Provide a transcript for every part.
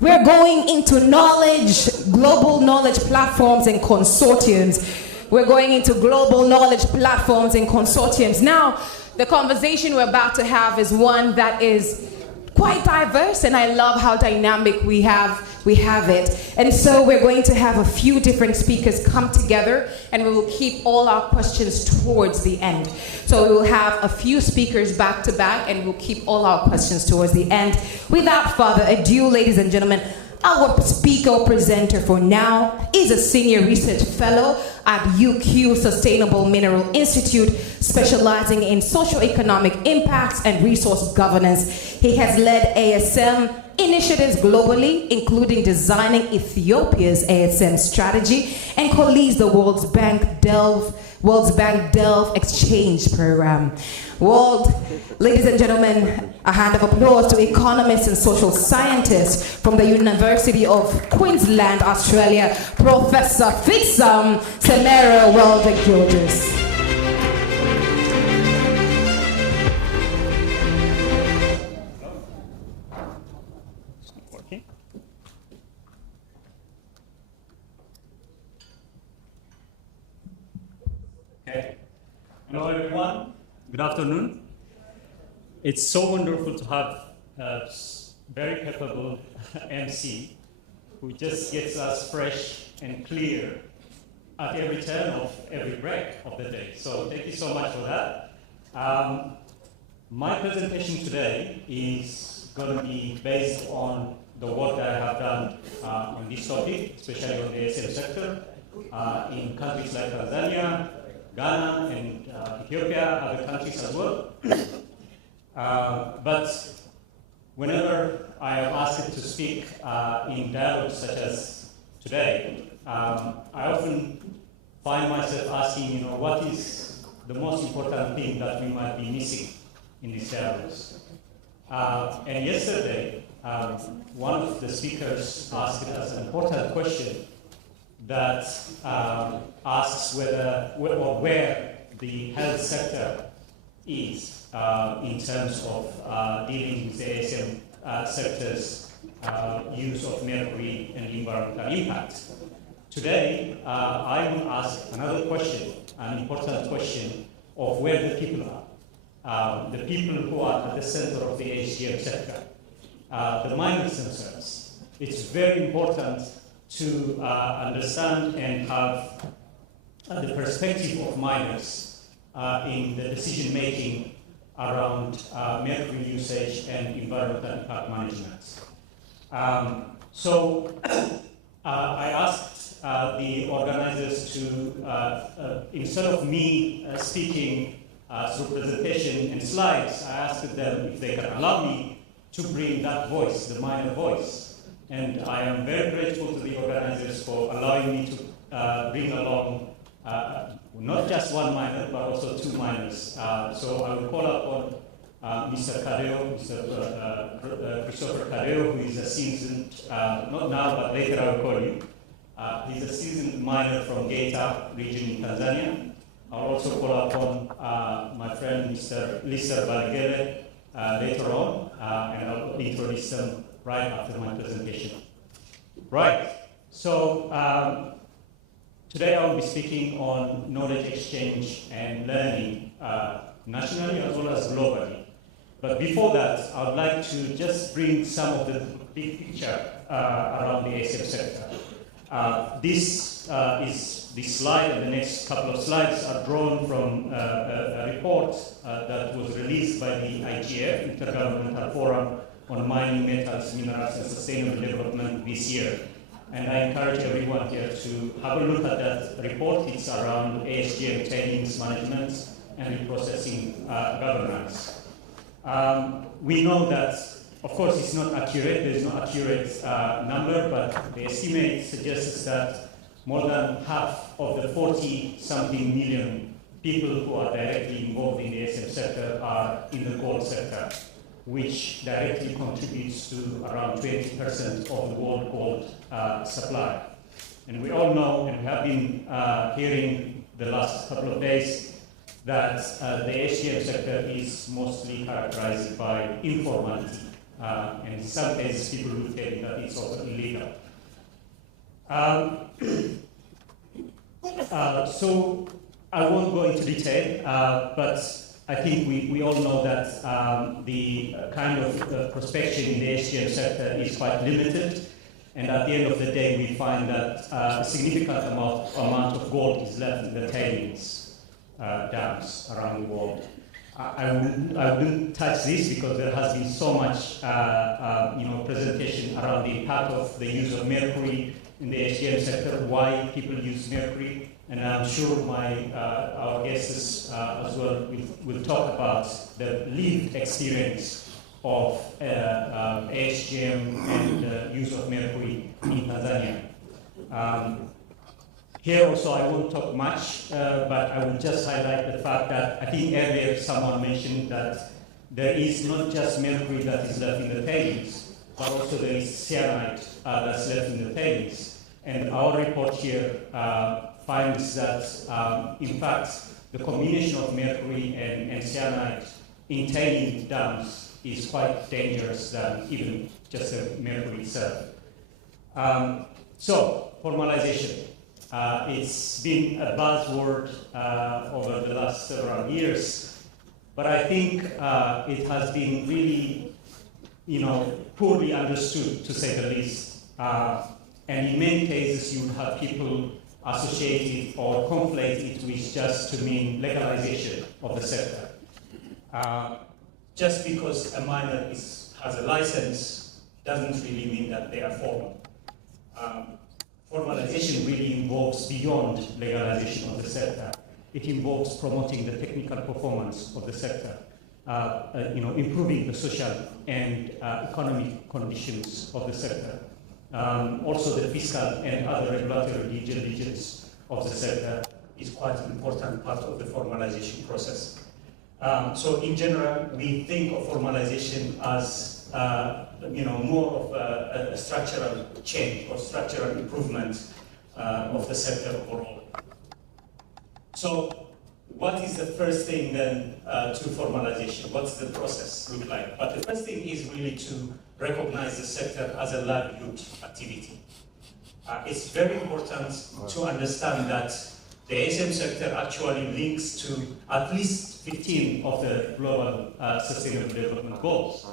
We're going into knowledge, global knowledge platforms and consortiums. We're going into global knowledge platforms and consortiums. Now, the conversation we're about to have is one that is quite diverse, and I love how dynamic we have it. And so we're going to have a few different speakers come together, and we will keep all our questions towards the end. So we will have a few speakers back to back, and we'll keep all our questions towards the end. Without further ado, ladies and gentlemen, our speaker or presenter for now is a senior research fellow at UQ Sustainable Mineral Institute, specializing in socio-economic impacts and resource governance. He has led ASM initiatives globally, including designing Ethiopia's ASM strategy, and co-leads the World Bank Delve Exchange Program. Ladies and gentlemen, a hand of applause to economist and social scientist from the University of Queensland, Australia, Professor Fitsum Semero Welder-Gildas. Okay. Hello, everyone. Good afternoon. It's so wonderful to have a very capable MC who just gets us fresh and clear at every turn of every break of the day. So thank you so much for that. My presentation today is going to be based on the work that I have done on this topic, especially on the ASM sector, in countries like Tanzania, Ghana, and Ethiopia, other countries as well. But whenever I am asked to speak in dialogues such as today, I often find myself asking, what is the most important thing that we might be missing in these dialogues? And yesterday, one of the speakers asked us an important question that asks where the health sector is in terms of dealing with the ASM sector's use of mercury and environmental impact. Today, I will ask another question, an important question of where the people are, the people who are at the center of the ASM sector, the miners themselves. It's very important to understand and have the perspective of miners in the decision-making around mercury usage and environmental impact management. So I asked the organizers to, instead of me speaking through presentation and slides, I asked them if they can allow me to bring that voice, the miner voice. And I am very grateful to the organizers for allowing me to bring along not just one miner, but also two miners. So I will call upon Mr. Kadeo, Mr. Christopher Kadeo, who is a seasoned, not now, but later I will call you. He's a seasoned miner from Geita region in Tanzania. I'll also call upon my friend Mr. Lisa Baligele later on, and I'll introduce them right after my presentation. Right, so today I will be speaking on knowledge exchange and learning nationally as well as globally. But before that, I would like to just bring some of the big picture around the ASM sector. This slide and the next couple of slides are drawn from a report that was released by the IGF, Intergovernmental Forum on Mining, Metals, Minerals and Sustainable Development this year. And I encourage everyone here to have a look at that report. It's around ASGM tailings management and reprocessing governance. We know that, of course, it's not accurate. There's no accurate number, but the estimate suggests that more than half of the 40-something million people who are directly involved in the ASM sector are in the gold sector, which directly contributes to around 20% of the world gold supply. And we all know, and we have been hearing the last couple of days, that the ASM sector is mostly characterized by informality. And in some cases, people will tell you that it's also illegal. So I won't go into detail, but I think we all know that the kind of prospection in the HGM sector is quite limited, and at the end of the day, we find that a significant amount of gold is left in the tailings dams around the world. I wouldn't touch this because there has been so much presentation around the impact of the use of mercury in the HGM sector, why people use mercury, and I'm sure our guests as well will talk about the lived experience of HGM and use of mercury in Tanzania. Here also I won't talk much, but I will just highlight the fact that I think earlier someone mentioned that there is not just mercury that is left in the tailings, but also there is cyanide that's left in the tailings. And our report here finds that, in fact, the combination of mercury and cyanide in tailing dams is quite dangerous than even just the mercury itself. So, formalization. It's been a buzzword over the last several years, but I think it has been really, poorly understood, to say the least. And in many cases, you would have people associate it or conflate it with just to mean legalization of the sector. Just because a miner has a license doesn't really mean that they are formal. Formalization really involves beyond legalization of the sector. It involves promoting the technical performance of the sector, improving the social and economic conditions of the sector. Also, the fiscal and other regulatory due diligence of the sector is quite an important part of the formalization process. So, in general, we think of formalization as more of a structural change or structural improvement of the sector overall. So, what is the first thing then to formalization? What's the process look like? But the first thing is really to recognize the sector as a livelihood activity. It's very important to understand that the ASM sector actually links to at least 15 of the global sustainable development goals,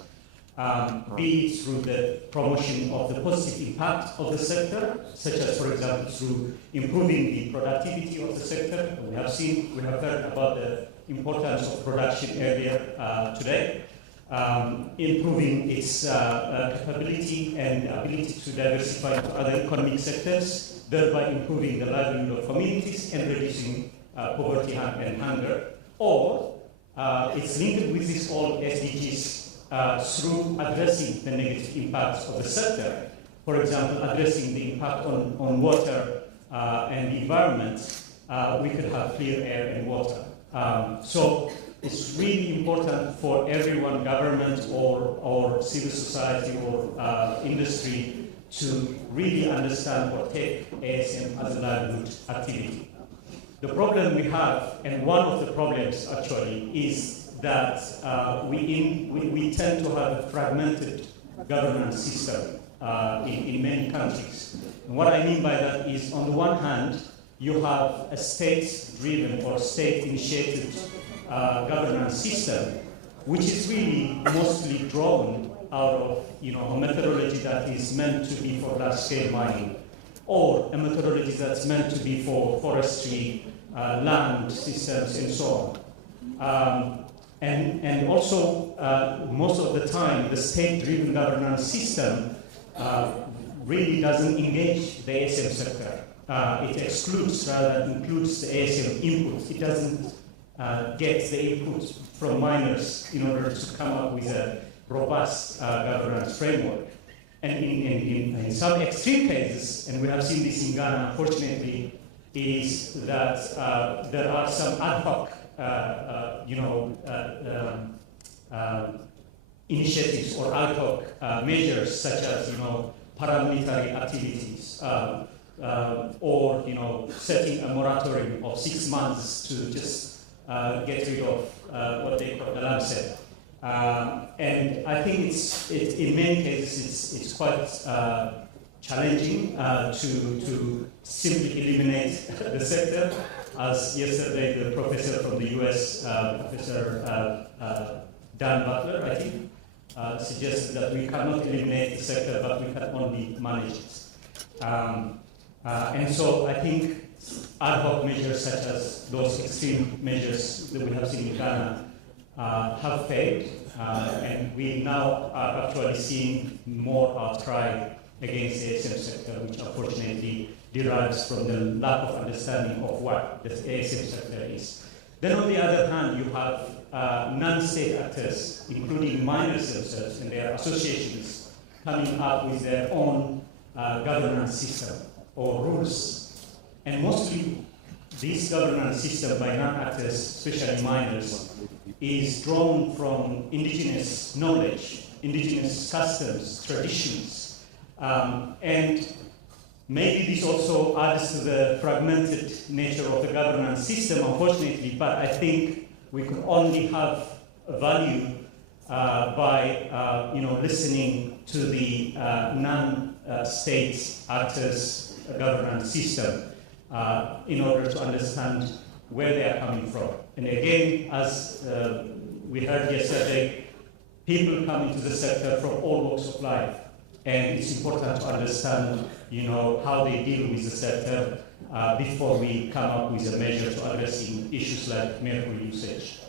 be it through the promotion of the positive impact of the sector, such as, for example, through improving the productivity of the sector. We have heard about the importance of production earlier today. Improving its capability and ability to diversify to other economic sectors, thereby improving the livelihood of communities and reducing poverty and hunger. Or it's linked with these all SDGs through addressing the negative impacts of the sector. For example, addressing the impact on water and the environment, we could have clear air and water. So it's really important for everyone, government or civil society or industry, to really understand or take ASM as a livelihood activity. The problem we have, and one of the problems actually, is that we tend to have a fragmented governance system in many countries. And what I mean by that is, on the one hand, you have a state-driven or state-initiated governance system, which is really mostly drawn out of a methodology that is meant to be for large-scale mining, or a methodology that's meant to be for forestry, land systems, and so on. And also, most of the time, the state-driven governance system really doesn't engage the ASM sector. It excludes rather than includes the ASM input. It doesn't get the input from miners in order to come up with a robust governance framework. And in some extreme cases, and we have seen this in Ghana, unfortunately, is that there are some ad hoc initiatives or ad hoc measures, such as paramilitary activities, or setting a moratorium of 6 months to just get rid of what they call the land sale. And I think in many cases it's quite challenging to simply eliminate the sector. As yesterday the professor from the US, Professor Dan Butler, I think, suggested that we cannot eliminate the sector, but we can only manage it. And so I think ad hoc measures such as those extreme measures that we have seen in Ghana have failed, and we now are actually seeing more outcry against the ASM sector, which unfortunately derives from the lack of understanding of what the ASM sector is. Then on the other hand, you have non-state actors, including miners themselves and their associations, coming up with their own governance system or rules. And mostly this governance system by non-actors, especially miners, is drawn from indigenous knowledge, indigenous customs, traditions. And maybe this also adds to the fragmented nature of the governance system, unfortunately, but I think we could only have value by listening to the non-state actors' governance system in order to understand where they are coming from. And again, as we heard yesterday, people come into the sector from all walks of life, and it's important to understand, how they deal with the sector before we come up with a measure to addressing issues like mercury usage.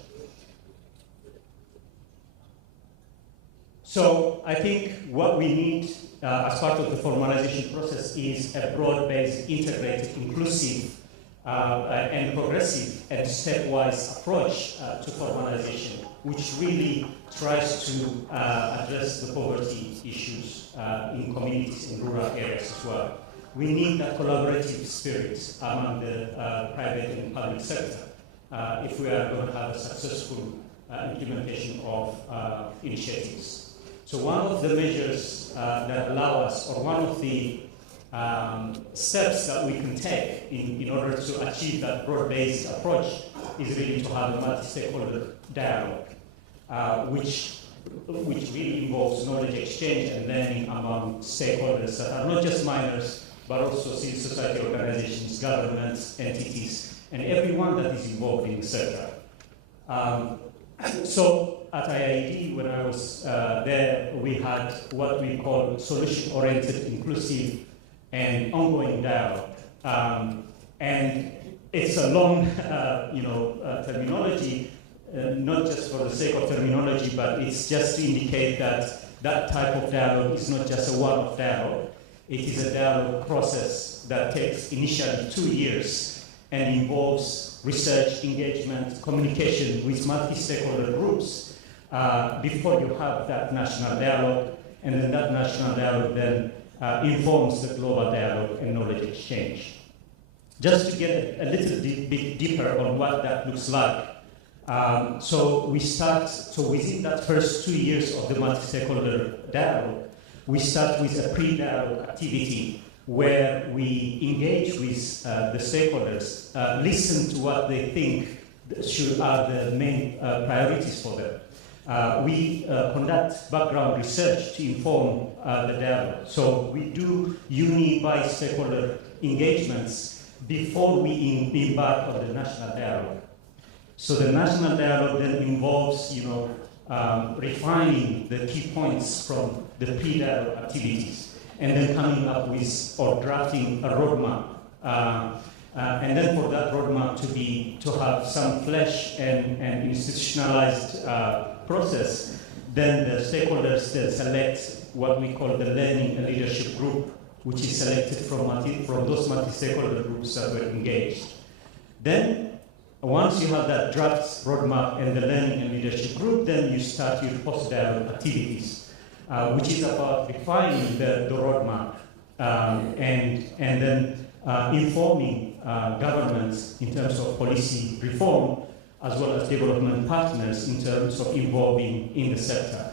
So I think what we need as part of the formalization process is a broad-based, integrated, inclusive, and progressive and stepwise approach to formalization, which really tries to address the poverty issues in communities in rural areas as well. We need that collaborative spirit among the private and public sector if we are going to have a successful implementation of initiatives. So one of the measures that allow us, or one of the steps that we can take in order to achieve that broad-based approach is really to have a multi-stakeholder dialogue, which really involves knowledge exchange and learning among stakeholders that are not just miners, but also civil society organizations, governments, entities, and everyone that is involved in the sector. So at IIED, when I was there, we had what we call solution-oriented, inclusive, and ongoing dialogue. And it's a long, terminology, not just for the sake of terminology, but it's just to indicate that that type of dialogue is not just a one-off dialogue. It is a dialogue process that takes initially 2 years and involves research, engagement, communication with multi-stakeholder groups before you have that national dialogue, and then that national dialogue then informs the global dialogue and knowledge exchange. Just to get a little bit deeper on what that looks like, so within that first 2 years of the multi-stakeholder dialogue, we start with a pre-dialogue activity where we engage with the stakeholders, listen to what they think are the main priorities for them. We conduct background research to inform the dialogue. So we do by-stakeholder engagements before we embark on the national dialogue. So the national dialogue then involves, refining the key points from the pre-dialogue activities, and then coming up with or drafting a roadmap. And then for that roadmap to have some flesh and institutionalized process, then the stakeholders then select what we call the learning and leadership group, which is selected from those multi-stakeholder groups that were engaged. Then, once you have that draft roadmap and the learning and leadership group, then you start your post-dialogue activities, which is about refining the roadmap and then informing governments in terms of policy reform, as well as development partners in terms of involving in the sector.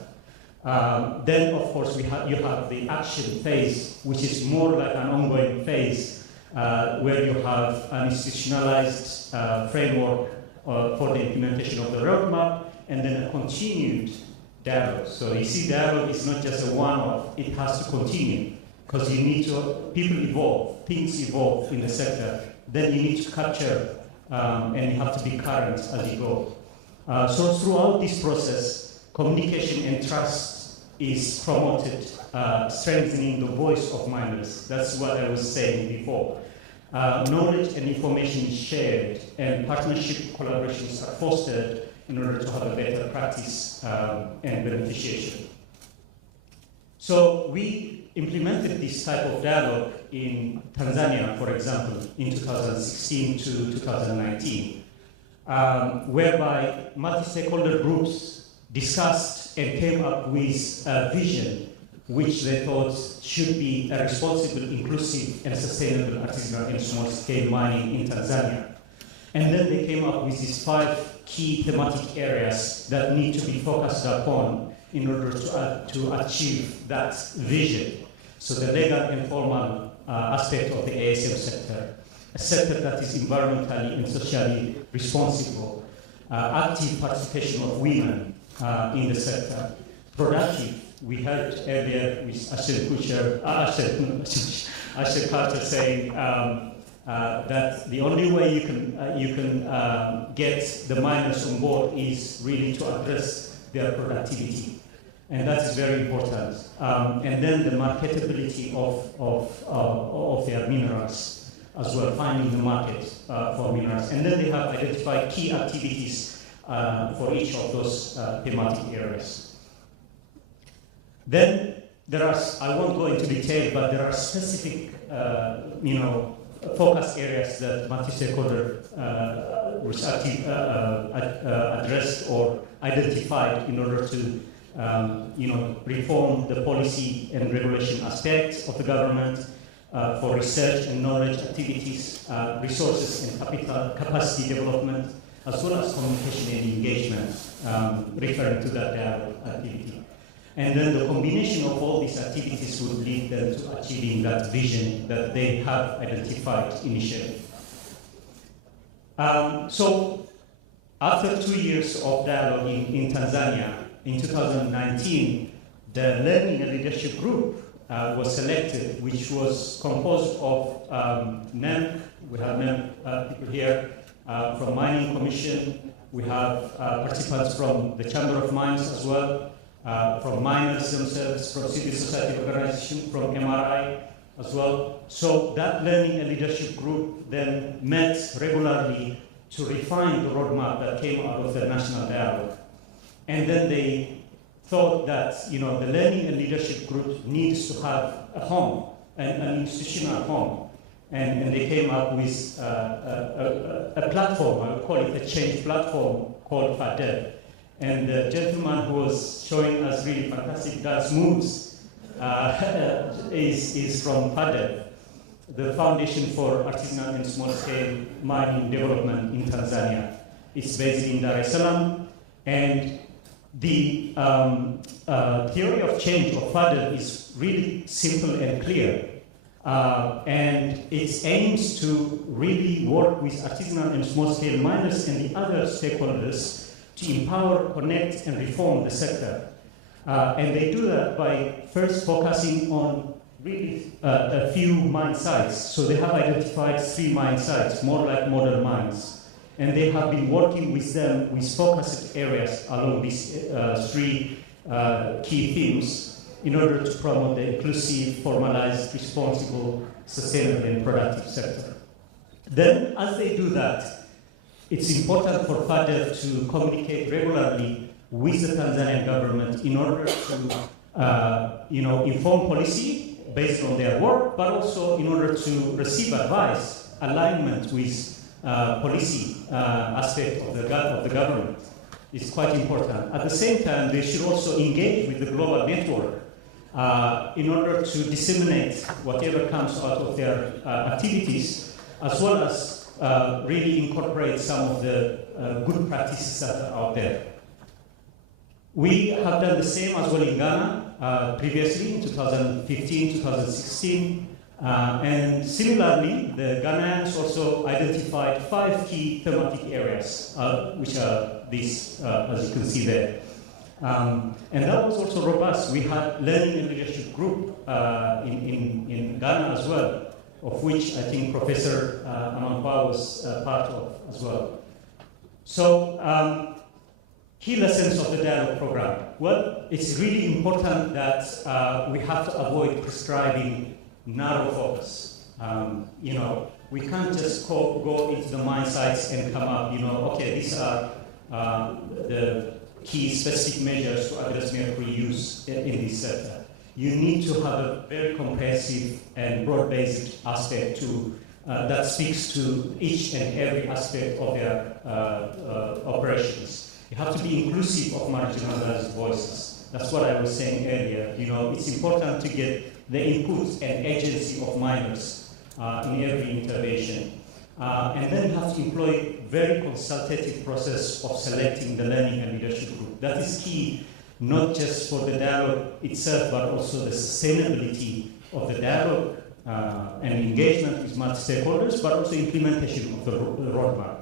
Then, of course, you have the action phase, which is more like an ongoing phase where you have an institutionalized framework for the implementation of the roadmap, and then a continued dialogue. So you see, dialogue is not just a one-off, it has to continue, because you need to, people evolve, things evolve in the sector, then you need to capture and you have to be current as you go. So throughout this process, communication and trust is promoted, strengthening the voice of miners. That's what I was saying before. Knowledge and information is shared, and partnership collaborations are fostered in order to have a better practice and beneficiation. So we implemented this type of dialogue in Tanzania, for example, in 2016 to 2019, whereby multi-stakeholder groups discussed and came up with a vision which they thought should be a responsible, inclusive, and sustainable artisanal and small-scale mining in Tanzania. And then they came up with these 5 key thematic areas that need to be focused upon in order to achieve that vision. So the legal and formal aspect of the ASM sector, a sector that is environmentally and socially responsible, active participation of women in the sector, productive. We heard earlier with Ashton Carter saying that the only way you can get the miners on board is really to address their productivity, and that is very important. And then the marketability of their minerals as well, finding the market for minerals. And then they have identified key activities for each of those thematic areas. Then there are, I won't go into detail, but there are specific, focus areas that multi-stakeholder addressed or identified in order to, reform the policy and regulation aspects of the government for research and knowledge activities, resources and capital capacity development, as well as communication and engagement, referring to that activity. And then the combination of all these activities would lead them to achieving that vision that they have identified initially. So after 2 years of dialogue in Tanzania, in 2019, the Learning and Leadership Group was selected, which was composed of NEMC, we have NEMC people here, from Mining Commission, we have participants from the Chamber of Mines as well, from miners themselves, from civil society organization, from MRI as well. So that Learning and Leadership Group then met regularly to refine the roadmap that came out of the national dialogue. And then they thought that the Learning and Leadership Group needs to have a home, an institutional home. And they came up with a platform, I would call it a change platform, called FADEB. And the gentleman who was showing us really fantastic dance moves is from FADEB, the Foundation for Artisanal and Small-Scale Mining Development in Tanzania. It's based in Dar es Salaam, and the theory of change of FADEB is really simple and clear. And it aims to really work with artisanal and small-scale miners and the other stakeholders to empower, connect, and reform the sector. And they do that by first focusing on really a few mine sites. So they have identified 3 mine sites, more like model mines. And they have been working with them with focused areas along these 3 key themes in order to promote the inclusive, formalized, responsible, sustainable, and productive sector. Then, as they do that, it's important for FADEB to communicate regularly with the Tanzanian government in order to, inform policy based on their work, but also in order to receive advice, alignment with policy aspect of the government. It's quite important. At the same time, they should also engage with the global network in order to disseminate whatever comes out of their activities, as well as really incorporate some of the good practices that are out there. We have done the same as well in Ghana previously in 2015, 2016, and similarly, the Ghanaians also identified 5 key thematic areas, which are this, as you can see there. And that was also robust. We had learning and leadership group in Ghana as well, of which I think Professor Amankwa was part of as well. So, key lessons of the dialogue program. Well, it's really important that we have to avoid prescribing narrow focus. You know, we can't just go into the mine sites and come up, you know, okay, these are the key specific measures to address mercury use in this sector. You need to have a very comprehensive and broad-based aspect to that speaks to each and every aspect of their operations. You have to be inclusive of marginalized voices. That's what I was saying earlier. You know, it's important to get the input and agency of miners in every intervention. And then you have to employ very consultative process of selecting the learning and leadership group. That is key, not just for the dialogue itself, but also the sustainability of the dialogue and engagement with multi-stakeholders, but also implementation of the roadmap.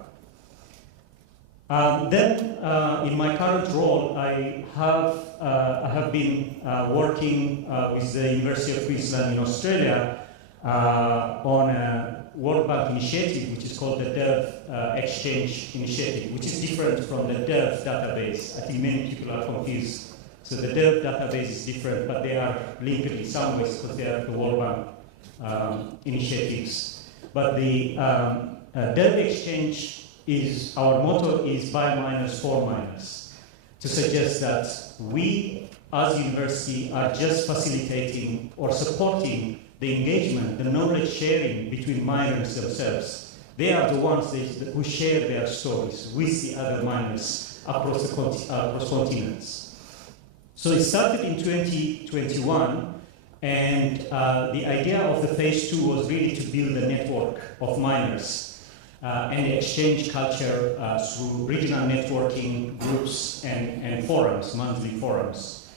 In my current role, I have been working with the University of Queensland in Australia on a World Bank initiative, which is called the DERV Exchange Initiative, which is different from the DERV database. I think many people are confused. So the DERV database is different, but they are linked in some ways because they are the World Bank initiatives. But the DERV Exchange is, our motto is by miners for miners, to suggest that we as a university are just facilitating or supporting the engagement, the knowledge sharing between miners themselves. They are the ones who share their stories with the other miners across continents. So it started in 2021, and the idea of the phase 2 was really to build a network of miners and exchange culture through regional networking groups and forums, monthly forums.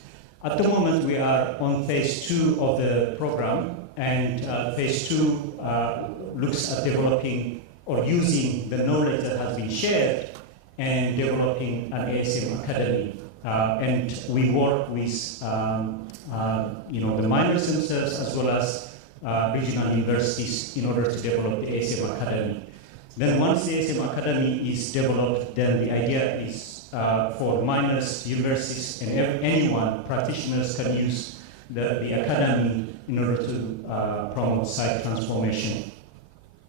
At the moment, we are on phase 2 of the program, and phase 2 looks at developing or using the knowledge that has been shared and developing an ASM academy. And we work with the miners themselves as well as regional universities in order to develop the ASM academy. Then once the ASM academy is developed, then the idea is for miners, universities, and anyone, practitioners can use the academy in order to promote site transformation.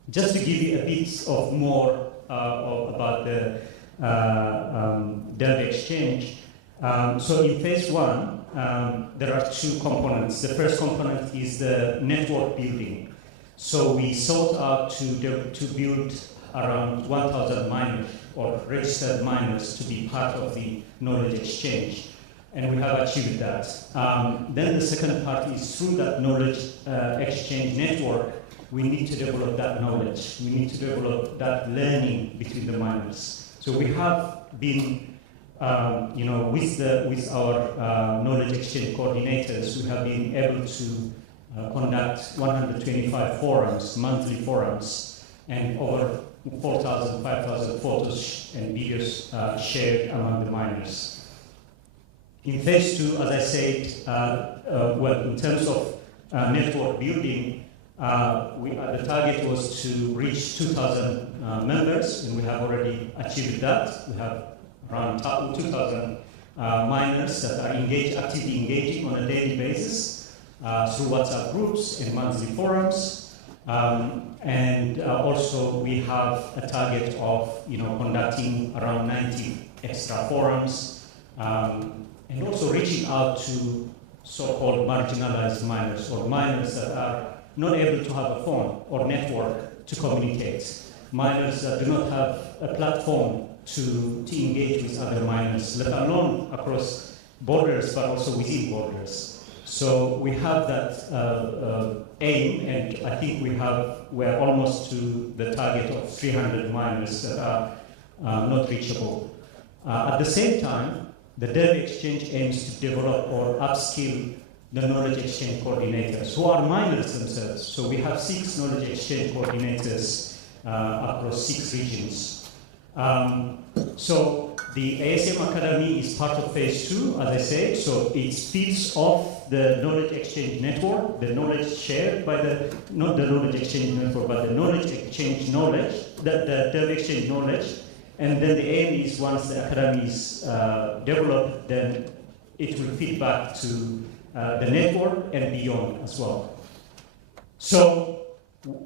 Just to give you a bit of more about the DERV exchange. So in phase 1, there are 2 components. The first component is the network building. So we sought out to build around 1,000 miners or registered miners to be part of the knowledge exchange. And we have achieved that. Then the second part is through that knowledge exchange network, we need to develop that knowledge. We need to develop that learning between the miners. So we have been, with our knowledge exchange coordinators, we have been able to conduct 125 forums, monthly forums, and over 4,000, 5,000 photos and videos shared among the miners. In phase 2, as I said, in terms of network building, the target was to reach 2,000 members, and we have already achieved that. We have around 2,000 miners that are actively engaging on a daily basis through WhatsApp groups and monthly forums. And also we have a target of conducting around 90 extra forums and also reaching out to so-called marginalized miners or miners that are not able to have a phone or network to communicate. Miners that do not have a platform to engage with other miners, let alone across borders, but also within borders. So we have that aim, and I think we're almost to the target of 300 miners that are not reachable. At the same time, the DERV exchange aims to develop or upskill the knowledge exchange coordinators who are miners themselves. So we have 6 knowledge exchange coordinators across 6 regions. So The ASM Academy is part of phase 2, as I said, so it feeds off the knowledge exchange network, the knowledge shared by the, not the knowledge exchange network, but the knowledge exchange knowledge, the dev exchange knowledge. And then the aim is once the academy is developed, then it will feed back to the network and beyond as well. So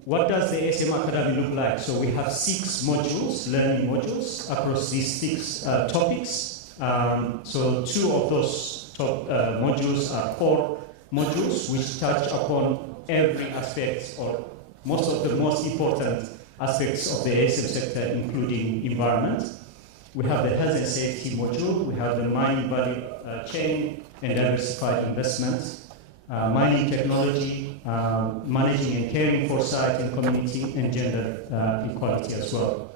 what does the ASM Academy look like? So we have 6 modules, learning modules, across these 6 topics. So 2 of those top modules are core modules, which touch upon every aspect or most of the most important aspects of the ASM sector, including environment. We have the health and safety module, we have the mining value chain and diversified investment, mining technology, managing and caring for site and community, and gender equality as well.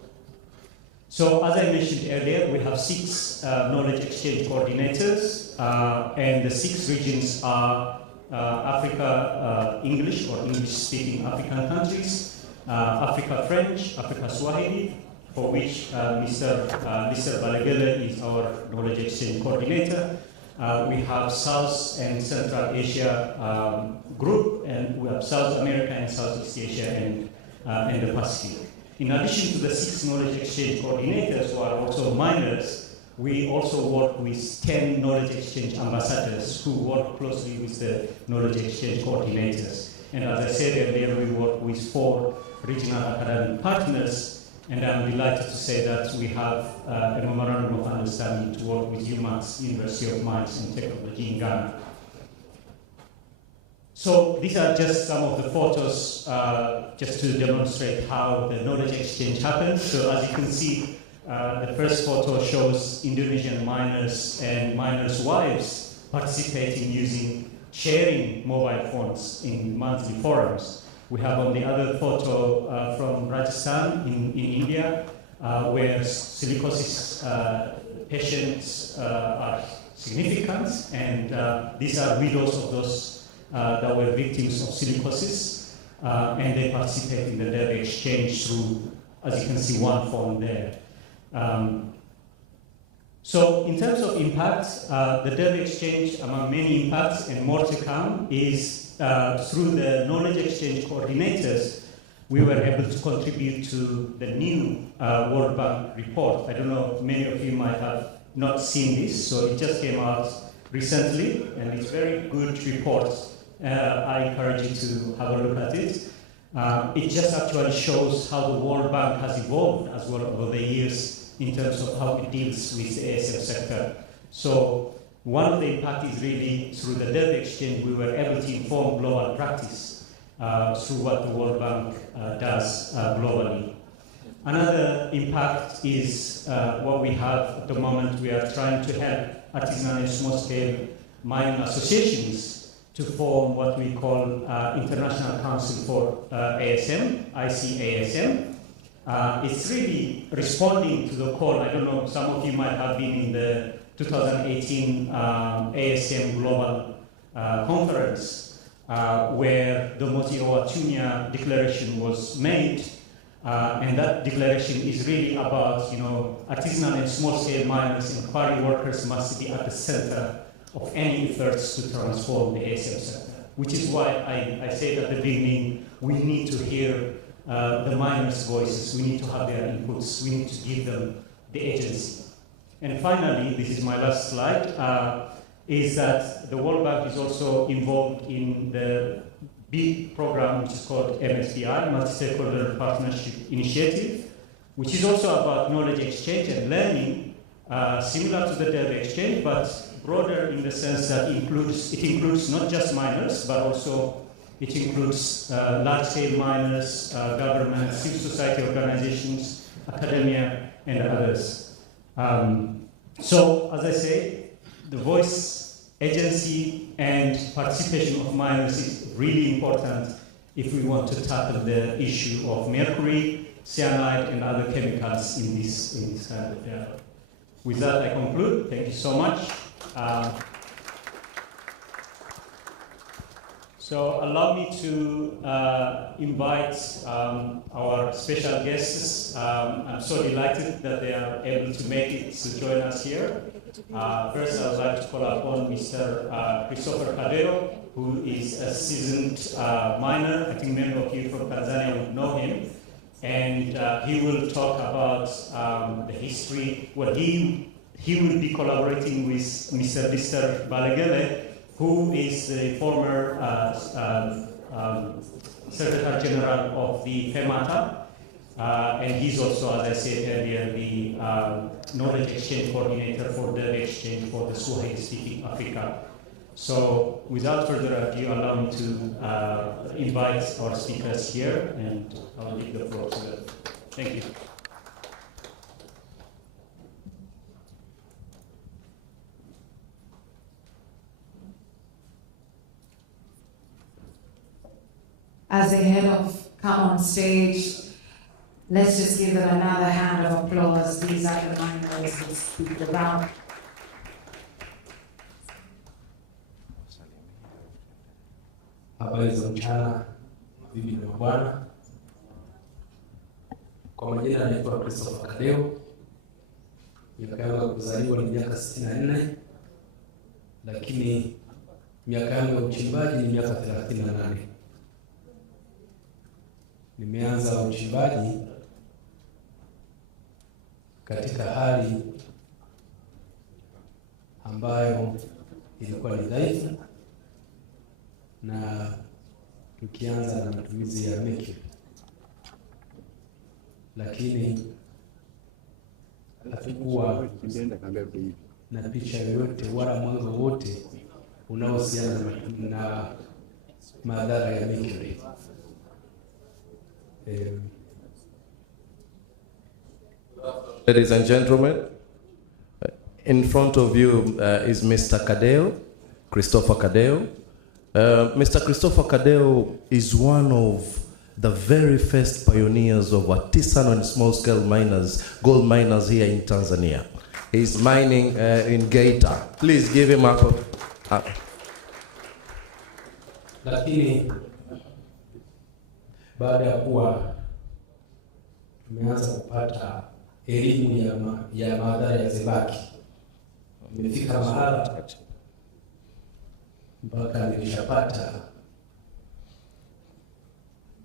So as I mentioned earlier, we have 6 knowledge exchange coordinators, and the 6 regions are Africa English or English-speaking African countries, Africa French, Africa Swahili, for which Mr. Balegele is our knowledge exchange coordinator. We have South and Central Asia group, and we have South America and Southeast Asia and the Pacific. In addition to the 6 knowledge exchange coordinators who are also minors, we also work with 10 knowledge exchange ambassadors who work closely with the knowledge exchange coordinators. And as I said earlier, we work with 4 regional academic partners, and I'm delighted to say that we have a memorandum of understanding to work with UMass, University of Mines and Technology in Ghana. So these are just some of the photos just to demonstrate how the knowledge exchange happens. So as you can see, the first photo shows Indonesian miners and miners' wives participating using sharing mobile phones in monthly forums. We have on the other photo from Rajasthan in India, where silicosis patients are significant, and these are widows of those that were victims of silicosis, and they participate in the dev exchange through, as you can see, one phone there. So in terms of impact, the dev exchange, among many impacts and more to come, is through the knowledge exchange coordinators, we were able to contribute to the new World Bank report. I don't know, many of you might have not seen this, so it just came out recently, and it's a very good report. I encourage you to have a look at it. It just actually shows how the World Bank has evolved as well over the years in terms of how it deals with the ASM sector. So one of the impact is really through the dev exchange, we were able to inform global practice through what the World Bank does globally. Another impact is what we have at the moment. We are trying to help artisanal and small-scale mining associations to form what we call International Council for ASM, ICASM. It's really responding to the call. I don't know, some of you might have been in the 2018 ASM Global Conference, where the Motiowa-Tunya Declaration was made, and that declaration is really about, artisanal and small-scale miners and quarry workers must be at the center of any efforts to transform the ASM sector, which is why I said at the beginning, we need to hear the miners' voices, we need to have their inputs, we need to give them the agency. And finally, this is my last slide, is that the World Bank is also involved in the big program which is called MSPI, Multi-Stakeholder Partnership Initiative, which is also about knowledge exchange and learning, similar to the dev exchange, but broader in the sense that it includes not just miners, but also it includes large-scale miners, government, civil society organizations, academia, and others. So, as I say, the voice, agency, and participation of miners is really important if we want to tackle the issue of mercury, cyanide, and other chemicals in this kind of area. With that, I conclude. Thank you so much. So allow me to invite our special guests. I'm so delighted that they are able to make it to join us here. First, I would like to call upon Mr. Christopher Cadero, who is a seasoned miner. I think many of you from Tanzania would know him. And he will talk about the history. Well, he will be collaborating with Mr. Lister Balegele, who is the former Secretary General of the FEMATA, and he's also, as I said earlier, the Knowledge Exchange Coordinator for the exchange for the Swahili-speaking Africa. So, without further ado, allow me to invite our speakers here, and I'll leave the floor to them. Thank you. As they head off, come on stage, let's just give them another hand of applause. These are the miners who speak about. Habari za mchana, bibi na bwana. Kwa majina naitwa Christopher Cadeo. Miaka yangu ya kuzaliwa ni miaka 64, lakini miaka yangu ya uchimbaji ni miaka 38. Nimeanza uchimbaji katika hali ambayo ilikuwa ni dhaifu, na tukianza na matumizi ya mercury, lakini hatukuwa na picha yoyote wala mwanga wote unaohusiana na madhara ya mercury. Ladies and gentlemen, in front of you is Mr. Cadeo, Christopher Cadeo. Mr. Christopher Cadeo is one of the very first pioneers of artisanal and small-scale miners, gold miners here in Tanzania. He's mining in Geita. Please give him up. Lakini baada ya kuwa tumeanza kupata elimu ya madhara ya zebaki, nimefika mahala mpaka nilishapata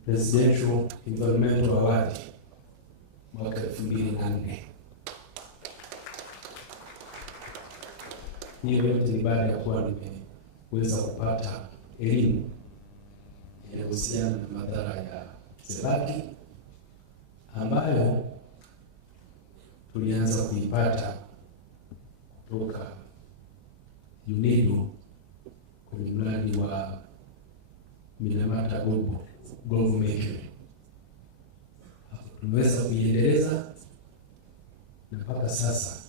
Presidential Environmental Award mwaka 2004. Hiyo yote ni baada ya kuwa nimeweza kupata elimu inayohusiana na madhara ya zebaki ambayo tulianza kuipata kutoka UNIDO kwenye mradi wa Minamata Global Mercury. Tumeweza kuiendeleza na mpaka sasa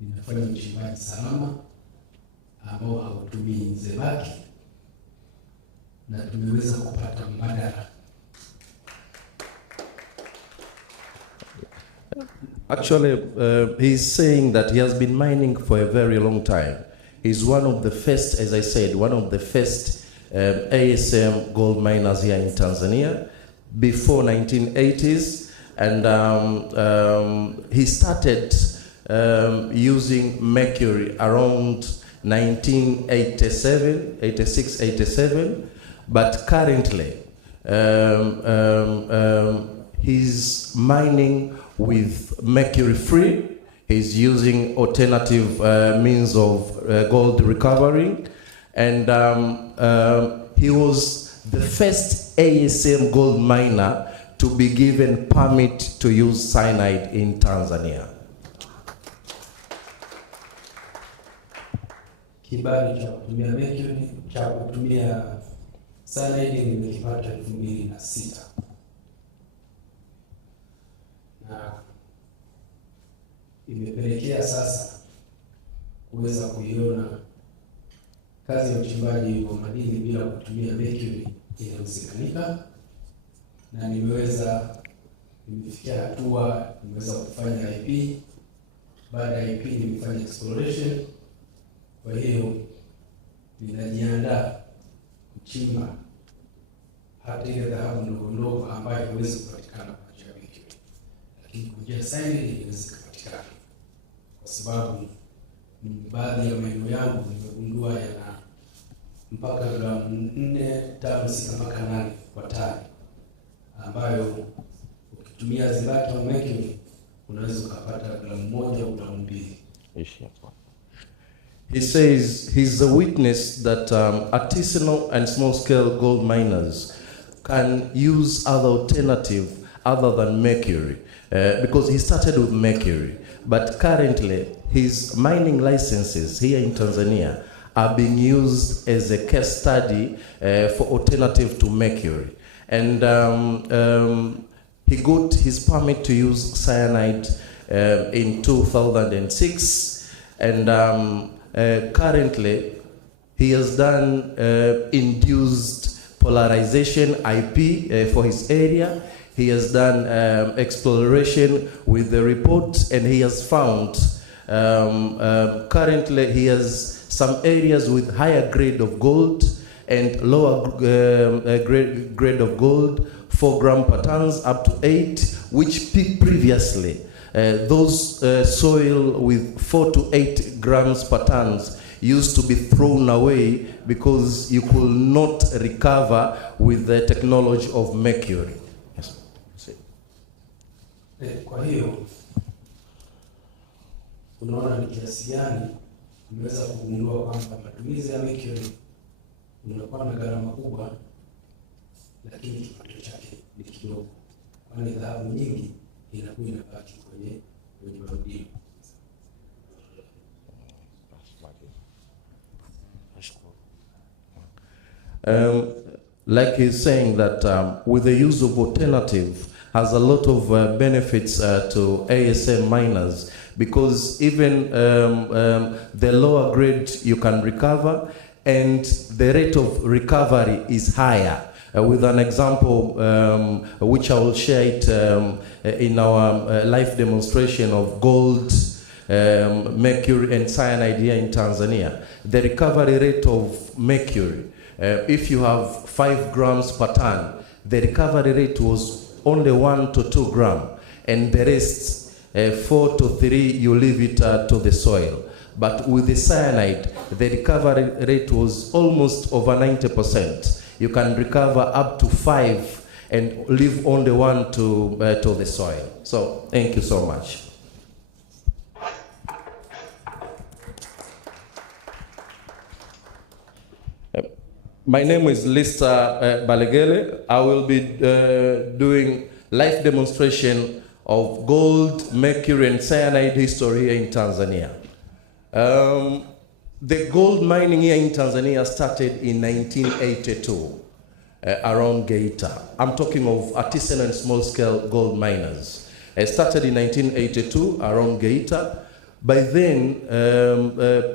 ninafanya uchimbaji salama ambao hautumii zebaki, na tumeweza kupata mbadala. Actually, he's saying that he has been mining for a very long time. He's one of the first, as I said, one of the first ASM gold miners here in Tanzania before 1980s, and he started using mercury around 1987, 86, 87, but currently he's mining with mercury free. He's using alternative means of gold recovery, and he was the first ASM gold miner to be given permit to use cyanide in Tanzania. Kibali cha kutumia mercury, cha kutumia cyanide nimekipata 2006. Na imepelekea sasa kuweza kuiona kazi ya uchimbaji wa madini bila kutumia mercury inawezekanika, na nimefikia hatua nimeweza kufanya IP. Baada ya IP nimefanya exploration. Kwa hiyo ninajiandaa kuchimba hata ile dhahabu ndogo ndogo ambayo haiwezi kupatikana kwa njia ya mercury, lakini kwa njia ya cyanide inaweza kupatikana, kwa sababu baadhi ya maeneo yangu nimegundua yana mpaka gramu 4, 5, 6 mpaka 8 kwa tani, ambayo ukitumia zibaki au mercury unaweza ukapata gramu 1 au gramu 2. He says he's a witness that artisanal and small-scale gold miners can use other alternative other than mercury, because he started with mercury, but currently his mining licenses here in Tanzania are being used as a case study for alternative to mercury. And he got his permit to use cyanide in 2006, and currently he has done induced polarization IP for his area. He has done exploration with the report, and he has found currently he has some areas with higher grade of gold and lower grade of gold, 4 gram per tons up to 8, which previously those soil with 4 to 8 grams per tons used to be thrown away because you could not recover with the technology of mercury. Yes. Kwa hiyo unaona ni kiasi gani umeweza kugundua kwamba matumizi ya mercury unakuwa na gharama kubwa, lakini kipato chake ni kidogo, kwani dhahabu nyingi inakuwa inabaki kwenye madini. Like he's saying that with the use of alternative has a lot of benefits to ASM miners, because even the lower grade you can recover, and the rate of recovery is higher. With an example, which I will share it in our live demonstration of gold, mercury and cyanide here in Tanzania. The recovery rate of mercury, if you have 5 grams per ton, the recovery rate was only 1 to 2 grams, and the rest, 4 to 3, you leave it to the soil. But with the cyanide, the recovery rate was almost over 90%. You can recover up to 5 and leave only 1 to the soil. So thank you so much. My name is Lista Balegele. I will be doing live demonstration of gold, mercury and cyanide history here in Tanzania. The gold mining here in Tanzania started in 1982 around Geita. I'm talking of artisanal and small-scale gold miners. It started in 1982 around Geita. By then,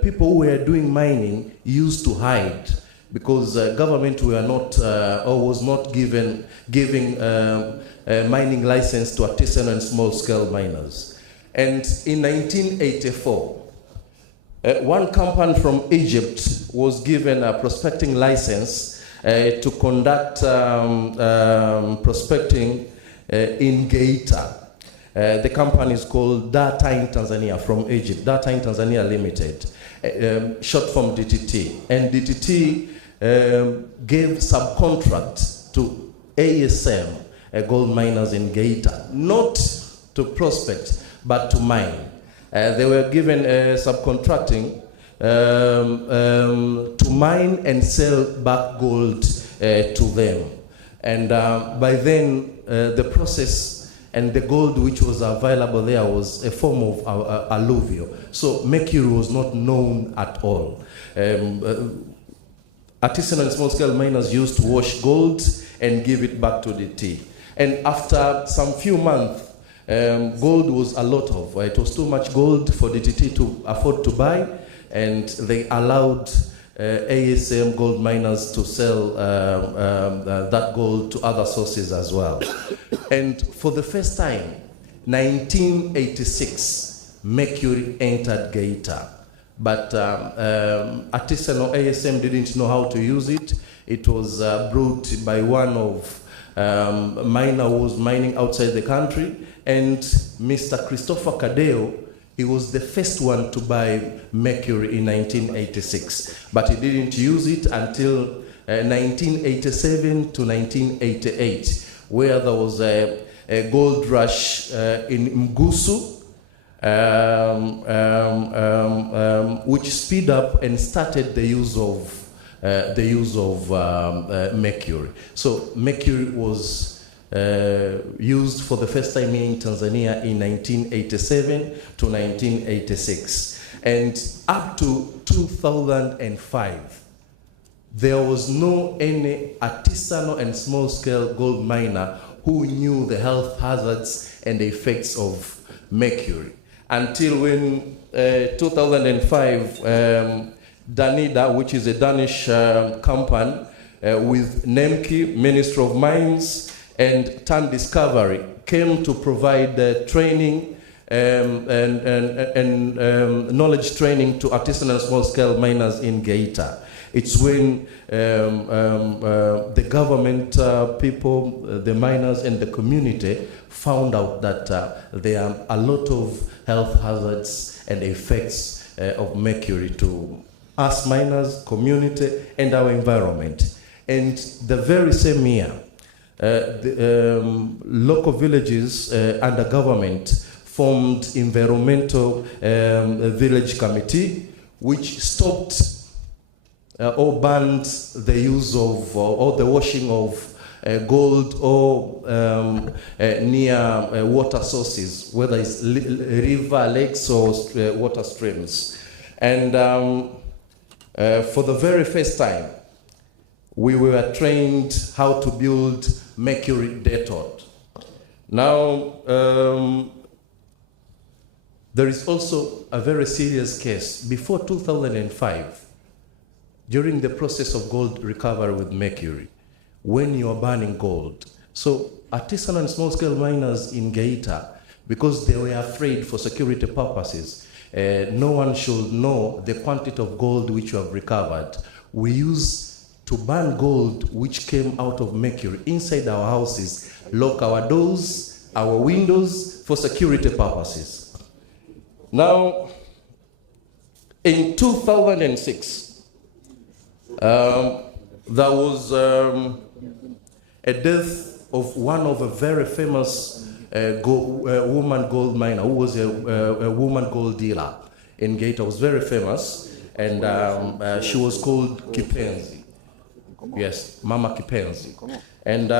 people who were doing mining used to hide because government were not or was not giving mining license to artisanal and small-scale miners. And in 1984, one company from Egypt was given a prospecting license to conduct prospecting in Geita. The company is called Data in Tanzania from Egypt, Data in Tanzania Limited, short form DTT. And DTT gave subcontract to ASM, gold miners in Geita, not to prospect, but to mine. They were given subcontracting to mine and sell back gold to them. And by then, the process and the gold which was available there was a form of alluvial. So mercury was not known at all. Artisanal and small-scale miners used to wash gold and give it back to the tea. And after some few months, gold was a lot of. It was too much gold for DTT to afford to buy, and they allowed ASM gold miners to sell that gold to other sources as well. And for the first time, 1986, mercury entered Geita. But artisanal ASM didn't know how to use it. It was brought by one of miner who was mining outside the country, and Mr. Christopher Kadeo, he was the first one to buy mercury in 1986, but he didn't use it until 1987 to 1988, where there was a gold rush in Mgusu, which speed up and started the use of mercury. So mercury was used for the first time in Tanzania in 1987 to 1986, and up to 2005. There was no any artisanal and small-scale gold miner who knew the health hazards and the effects of mercury. Until when 2005, Danida, which is a Danish company, with Nemki, Ministry of Mines, and Tan Discovery, came to provide training and knowledge training to artisanal and small-scale miners in Geita. It's when the government people, the miners, and the community found out that there are a lot of health hazards and effects of mercury to us miners, community, and our environment. And the very same year, the local villages under government formed environmental village committee, which stopped or banned the use of or the washing of gold or near water sources, whether it's river, lakes, or water streams. And for the very first time, we were trained how to build mercury detode. Now, there is also a very serious case. Before 2005, during the process of gold recovery with mercury, when you are burning gold, so artisanal and small-scale miners in Geita, because they were afraid for security purposes, no one should know the quantity of gold which you have recovered. We use to burn gold which came out of mercury inside our houses, lock our doors, our windows for security purposes. Now, in 2006, there was a death of one of a very famous woman gold miner who was a woman gold dealer in Geita. Was very famous, and she was called Kipenzi. Yes, Mama Kipenzi. And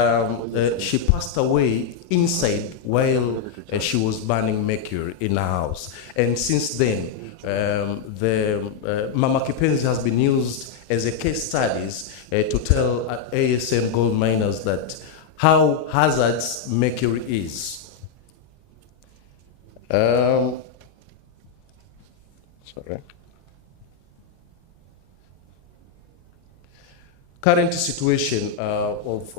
she passed away inside while she was burning mercury in her house. And since then, the Mama Kipenzi has been used as a case studies to tell ASM gold miners that how hazardous mercury is. Sorry. Current situation of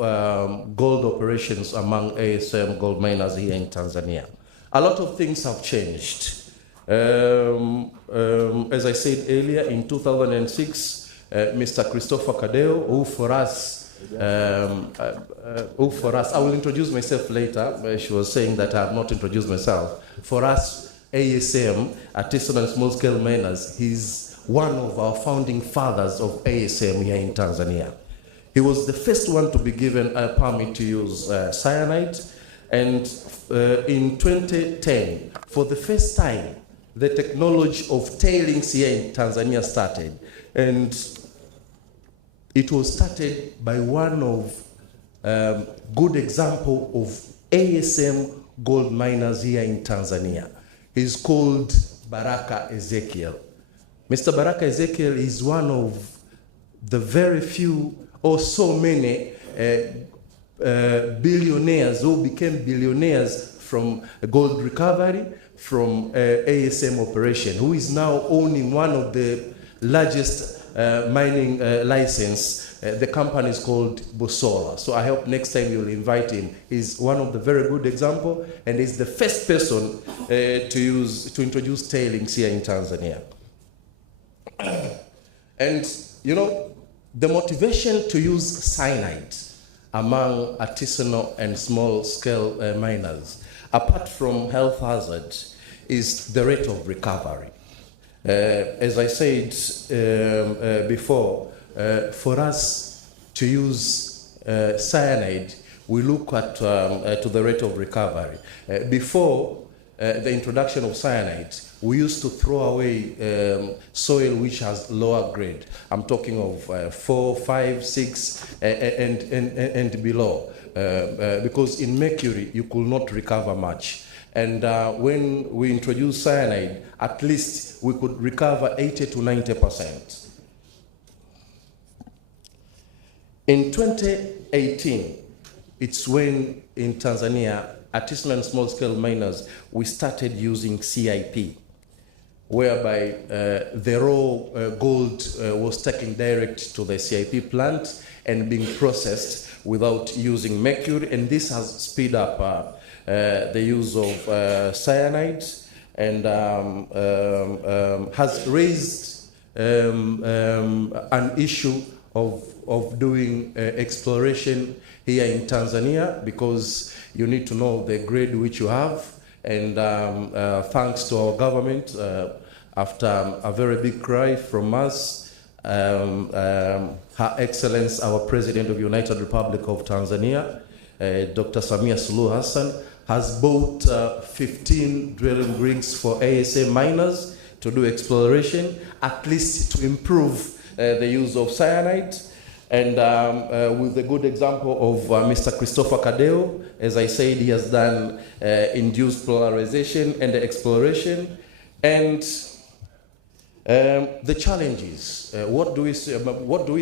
gold operations among ASM gold miners here in Tanzania. A lot of things have changed. As I said earlier, in 2006, Mr. Christopher Kadeo, who for us, I will introduce myself later. She was saying that I have not introduced myself. For us, ASM, artisanal and small-scale miners, he's one of our founding fathers of ASM here in Tanzania. He was the first one to be given a permit to use cyanide, and in 2010, for the first time, the technology of tailings here in Tanzania started. And it was started by one of good example of ASM gold miners here in Tanzania. He's called Baraka Ezekiel. Mr. Baraka Ezekiel is one of the very few or so many billionaires who became billionaires from gold recovery, from ASM operation, who is now owning one of the largest mining license. The company is called Bosola. So I hope next time you'll invite him. He's one of the very good example, and he's the first person to introduce tailings here in Tanzania. And you know, The motivation to use cyanide among artisanal and small-scale miners, apart from health hazard, is the rate of recovery. As I said before, for us to use cyanide, we look at to the rate of recovery. Before the introduction of cyanide, we used to throw away soil which has lower grade. I'm talking of 4, 5, 6, and below. Because in mercury, you could not recover much. And when we introduced cyanide, at least we could recover 80 to 90%. In 2018, it's when in Tanzania, artisanal and small-scale miners, we started using CIP, whereby the raw gold was taken direct to the CIP plant and being processed without using mercury, and this has sped up the use of cyanide and has raised an issue of doing exploration here in Tanzania, because you need to know the grade which you have, and thanks to our government, after a very big cry from us, Her Excellency, our President of the United Republic of Tanzania, Dr. Samia Suluhu Hassan, has bought 15 drilling rigs for ASA miners to do exploration, at least to improve the use of cyanide. And with the good example of Mr. Christopher Kadeo, as I said, he has done induced polarization and exploration. And the challenges, what do we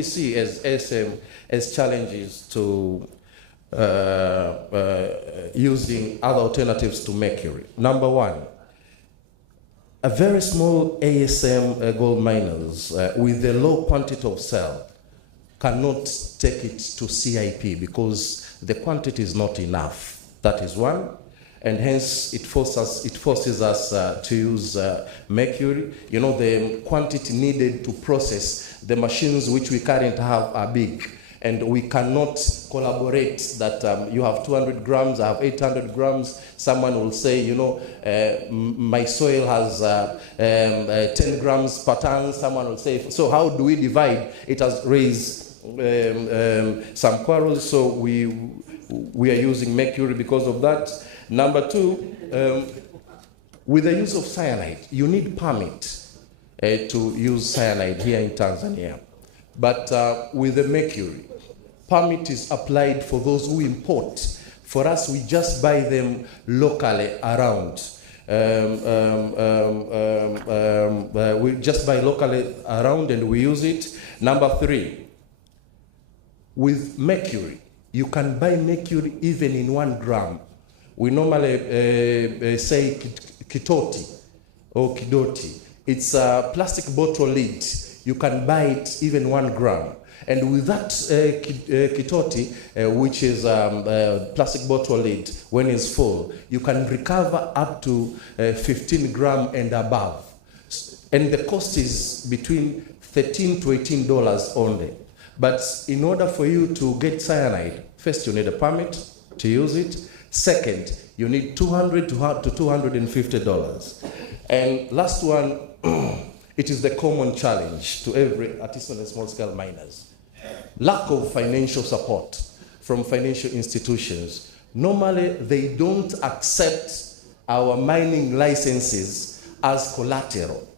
see as challenges to using other alternatives to mercury? Number one, a very small ASM gold miners with a low quantity of cell cannot take it to CIP because the quantity is not enough. That is one. And hence it forces us to use mercury. You know, the quantity needed to process the machines which we currently have are big. And we cannot collaborate that you have 200 grams, I have 800 grams. Someone will say, you know, my soil has 10 grams per ton. Someone will say, so how do we divide? It has raised some quarrels, so we are using mercury because of that. Number two, with the use of cyanide, you need permit to use cyanide here in Tanzania. But with the mercury, permit is applied for those who import. For us, we just buy them locally around. We just buy locally around and we use it. Number three, with mercury, you can buy mercury even in 1 gram. We normally say kitoti or kidoti. It's a plastic bottle lid. You can buy it even 1 gram. And with that kitoti, which is a plastic bottle lid, when it's full, you can recover up to 15 gram and above. And the cost is between $13 to $18 only. But in order for you to get cyanide, first you need a permit to use it. Second, you need $200 to $250. And last one, it is the common challenge to every artisanal and small-scale miners. Lack of financial support from financial institutions. Normally, they don't accept our mining licenses as collateral.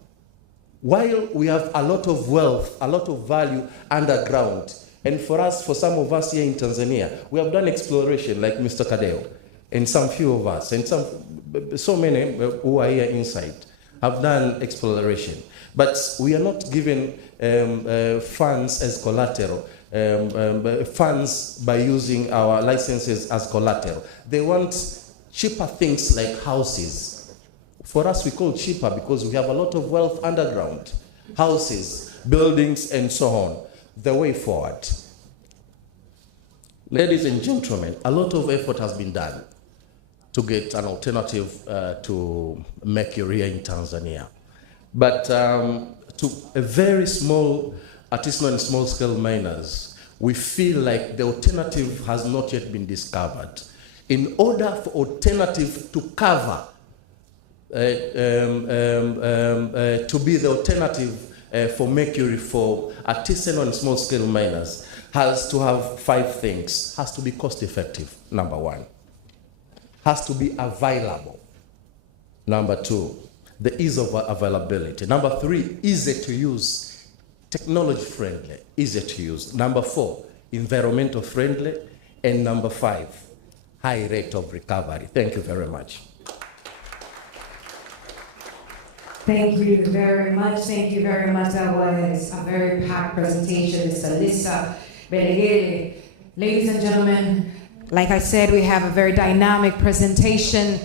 While we have a lot of wealth, a lot of value underground, and for us, for some of us here in Tanzania, we have done exploration like Mr. Kadeo, and some few of us, and so many who are here inside have done exploration. But we are not given funds as collateral, funds by using our licenses as collateral. They want cheaper things like houses. For us, we call it cheaper because we have a lot of wealth underground. Houses, buildings, and so on. The way forward. Ladies and gentlemen, a lot of effort has been done to get an alternative to mercury in Tanzania. But to a very small artisanal and small-scale miners, we feel like the alternative has not yet been discovered. In order for alternative to cover, to be the alternative for mercury for artisanal and small-scale miners, has to have 5 things. Has to be cost-effective, number 1. Has to be available. Number 2, the ease of availability. Number 3, easy to use, technology friendly, easy to use. Number 4, environmental friendly. And number 5, high rate of recovery. Thank you very much. Thank you very much. Thank you very much. That was a very packed presentation, Mr. Lisa Belegele. Ladies and gentlemen, like I said, we have a very dynamic presentation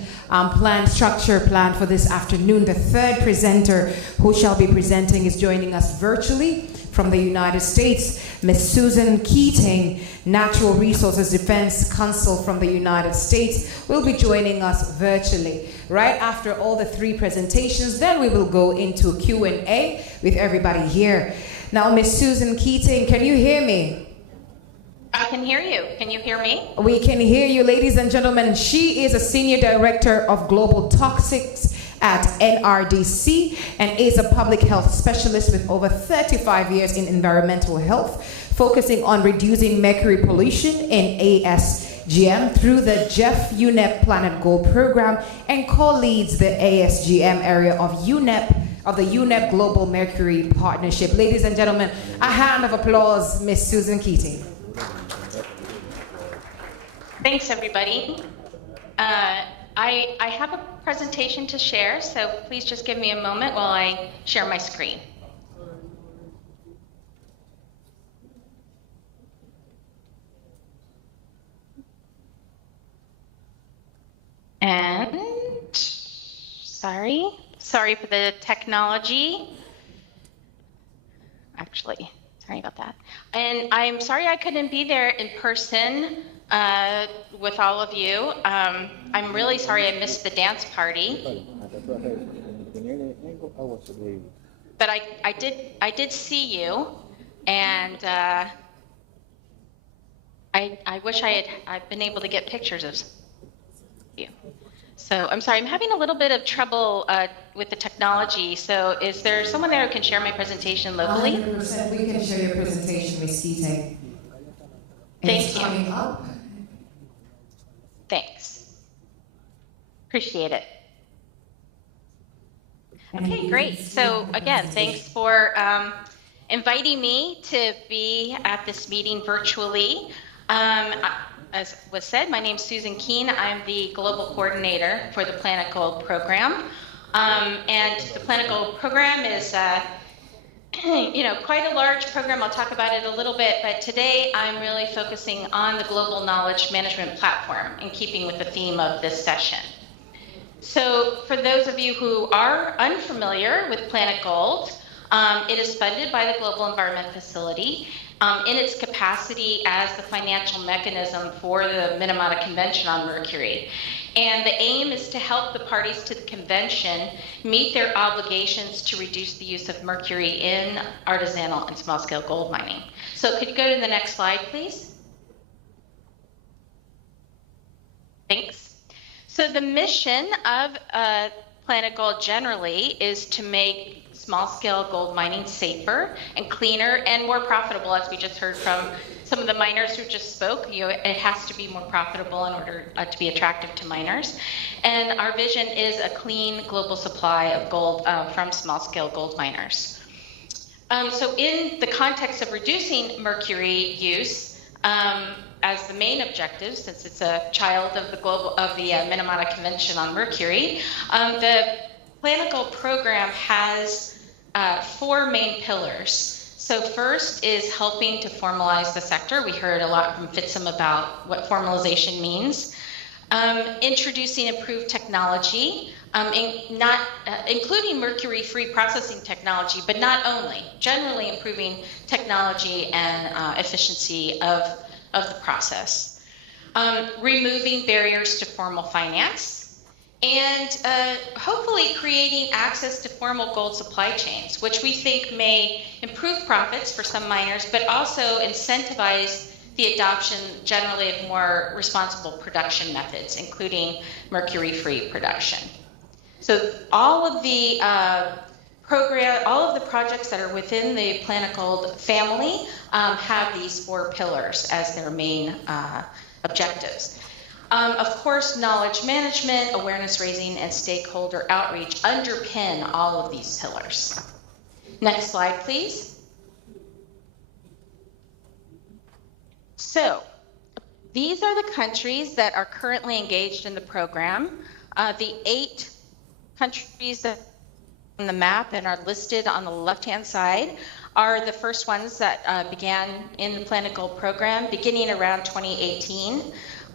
structure planned for this afternoon. The third presenter who shall be presenting is joining us virtually from the United States, Ms. Susan Keating, Natural Resources Defense Council from the United States, will be joining us virtually. Right after all the 3 presentations, then we will go into Q&A with everybody here. Now, Ms. Susan Keating, can you hear me? I can hear you. Can you hear me? We can hear you, ladies and gentlemen. She is a Senior Director of Global Toxics at NRDC and is a public health specialist with over 35 years in environmental health, focusing on reducing mercury pollution in ASGM through the Jeff UNEP Planet Gold program, and co-leads the ASGM area of the UNEP Global Mercury Partnership. Ladies and gentlemen, a hand of applause, Ms. Susan Keating. Thanks, everybody. I have a presentation to share, so please just give me a moment while I share my screen. And sorry for the technology. Actually, sorry about that. And I'm sorry I couldn't be there in person with all of you. I'm really sorry I missed the dance party. But I did see you, and I wish I'd been able to get pictures of you. So I'm sorry, I'm having a little bit of trouble with the technology. So is there someone there who can share my presentation locally? 100%, we can share your presentation, Ms. Keating. Thank you. Coming up. Thanks. Appreciate it. Okay, great. So again, thanks for inviting me to be at this meeting virtually. As was said, my name is Susan Keene. I'm the global coordinator for the Planet Gold program. And the Planet Gold program is quite a large program. I'll talk about it a little bit, but today I'm really focusing on the global knowledge management platform in keeping with the theme of this session. So for those of you who are unfamiliar with Planet Gold, it is funded by the Global Environment Facility in its capacity as the financial mechanism for the Minamata Convention on Mercury. And the aim is to help the parties to the convention meet their obligations to reduce the use of mercury in artisanal and small-scale gold mining. So could you go to the next slide, please? Thanks. So the mission of Planet Gold generally is to make small-scale gold mining safer and cleaner and more profitable, as we just heard from some of the miners who just spoke. It has to be more profitable in order to be attractive to miners. And our vision is a clean global supply of gold from small-scale gold miners. So in the context of reducing mercury use, as the main objective, since it's a child of the Minamata Convention on Mercury, the Planet Gold program has 4 main pillars. So first is helping to formalize the sector. We heard a lot from Fitsum about what formalization means. Introducing improved technology, including mercury-free processing technology, but not only, generally improving technology and efficiency of the process. Removing barriers to formal finance, and hopefully creating access to formal gold supply chains, which we think may improve profits for some miners, but also incentivize the adoption generally of more responsible production methods, including mercury-free production. So all of the projects that are within the Planet Gold family have these 4 pillars as their main objectives. Of course, knowledge management, awareness raising, and stakeholder outreach underpin all of these pillars. Next slide, please. So, these are the countries that are currently engaged in the program. The 8 countries that are on the map and are listed on the left-hand side are the first ones that began in the Planet Gold program beginning around 2018.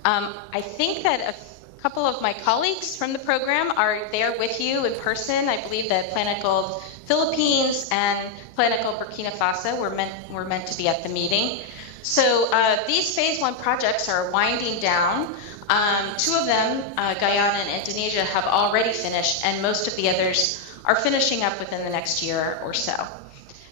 I think that a couple of my colleagues from the program are there with you in person. I believe that Planet Gold Philippines and Planet Gold Burkina Faso were meant to be at the meeting. So these phase 1 projects are winding down. 2 of them, Guyana and Indonesia, have already finished, and most of the others are finishing up within the next year or so.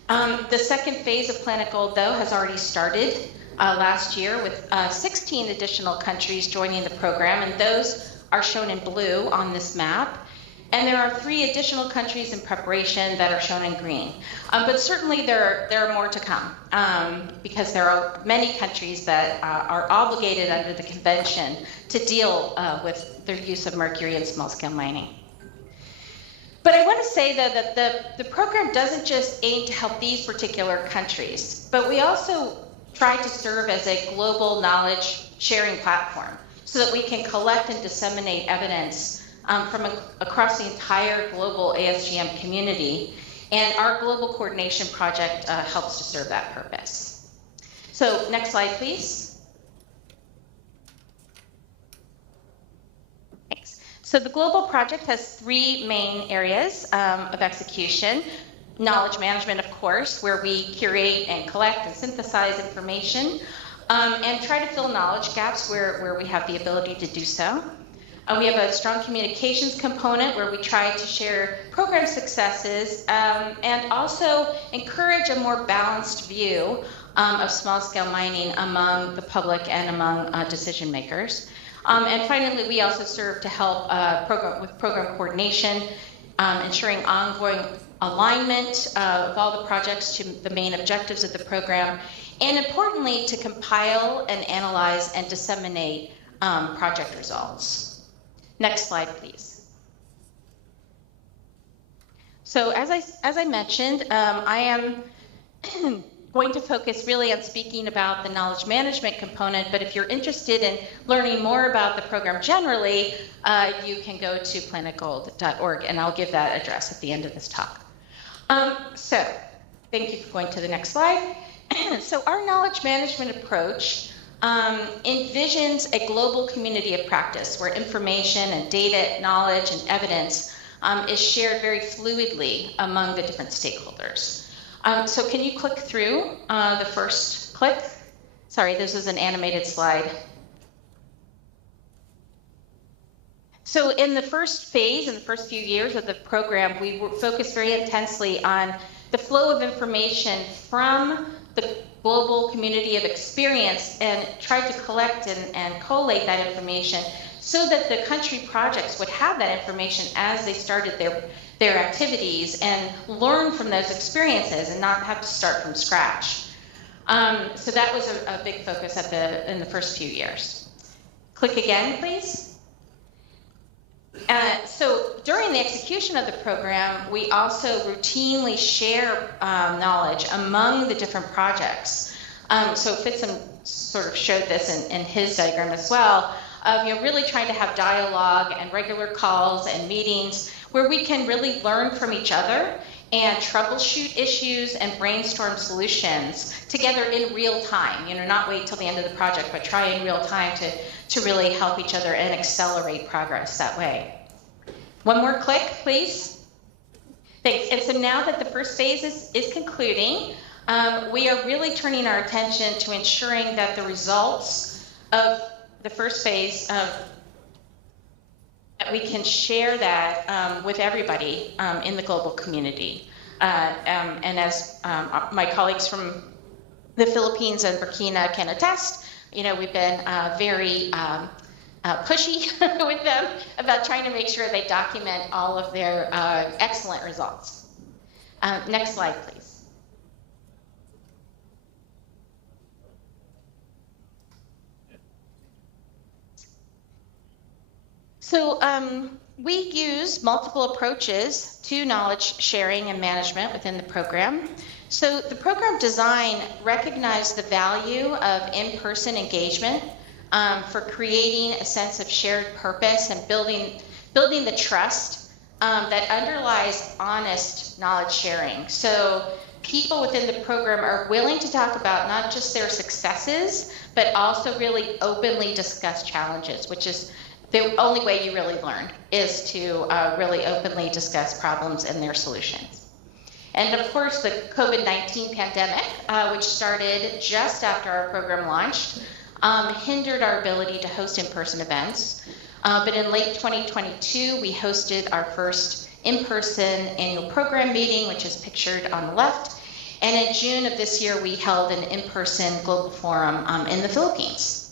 The second phase of Planet Gold, though, has already started last year with 16 additional countries joining the program, and those are shown in blue on this map. And there are 3 additional countries in preparation that are shown in green. But certainly there are more to come because there are many countries that are obligated under the convention to deal with their use of mercury in small-scale mining. But I want to say, though, that the program doesn't just aim to help these particular countries, but we also try to serve as a global knowledge sharing platform so that we can collect and disseminate evidence from across the entire global ASGM community, and our global coordination project helps to serve that purpose. So next slide, please. Thanks. So the global project has 3 main areas of execution. Knowledge management, of course, where we curate and collect and synthesize information and try to fill knowledge gaps where we have the ability to do so. We have a strong communications component where we try to share program successes and also encourage a more balanced view of small-scale mining among the public and among decision makers. And finally, we also serve to help with program coordination, ensuring ongoing alignment of all the projects to the main objectives of the program, and importantly, to compile and analyze and disseminate project results. Next slide, please. So as I mentioned, I am going to focus really on speaking about the knowledge management component, but if you're interested in learning more about the program generally, you can go to planetgold.org, and I'll give that address at the end of this talk. So thank you for going to the next slide. So our knowledge management approach envisions a global community of practice where information and data, knowledge, and evidence is shared very fluidly among the different stakeholders. So can you click through the first click? Sorry, this is an animated slide. So in the first phase, in the first few years of the program, we focused very intensely on the flow of information from the global community of experience and tried to collect and collate that information so that the country projects would have that information as they started their activities and learn from those experiences and not have to start from scratch. So that was a big focus in the first few years. Click again, please. So during the execution of the program, we also routinely share knowledge among the different projects. So Fitzum sort of showed this in his diagram as well, of really trying to have dialogue and regular calls and meetings where we can really learn from each other and troubleshoot issues and brainstorm solutions together in real time. Not wait till the end of the project, but try in real time to really help each other and accelerate progress that way. One more click, please. Thanks. And so now that the first phase is concluding, we are really turning our attention to ensuring that the results of the first phase, that we can share that with everybody in the global community. And as my colleagues from the Philippines and Burkina can attest, we've been very pushy with them about trying to make sure they document all of their excellent results. Next slide, please. So we use multiple approaches to knowledge sharing and management within the program. So the program design recognized the value of in-person engagement for creating a sense of shared purpose and building the trust that underlies honest knowledge sharing. So people within the program are willing to talk about not just their successes, but also really openly discuss challenges, which is the only way you really learn, is to really openly discuss problems and their solutions. And of course, the COVID-19 pandemic, which started just after our program launched, hindered our ability to host in-person events. But in late 2022, we hosted our first in-person annual program meeting, which is pictured on the left. And in June of this year, we held an in-person global forum in the Philippines.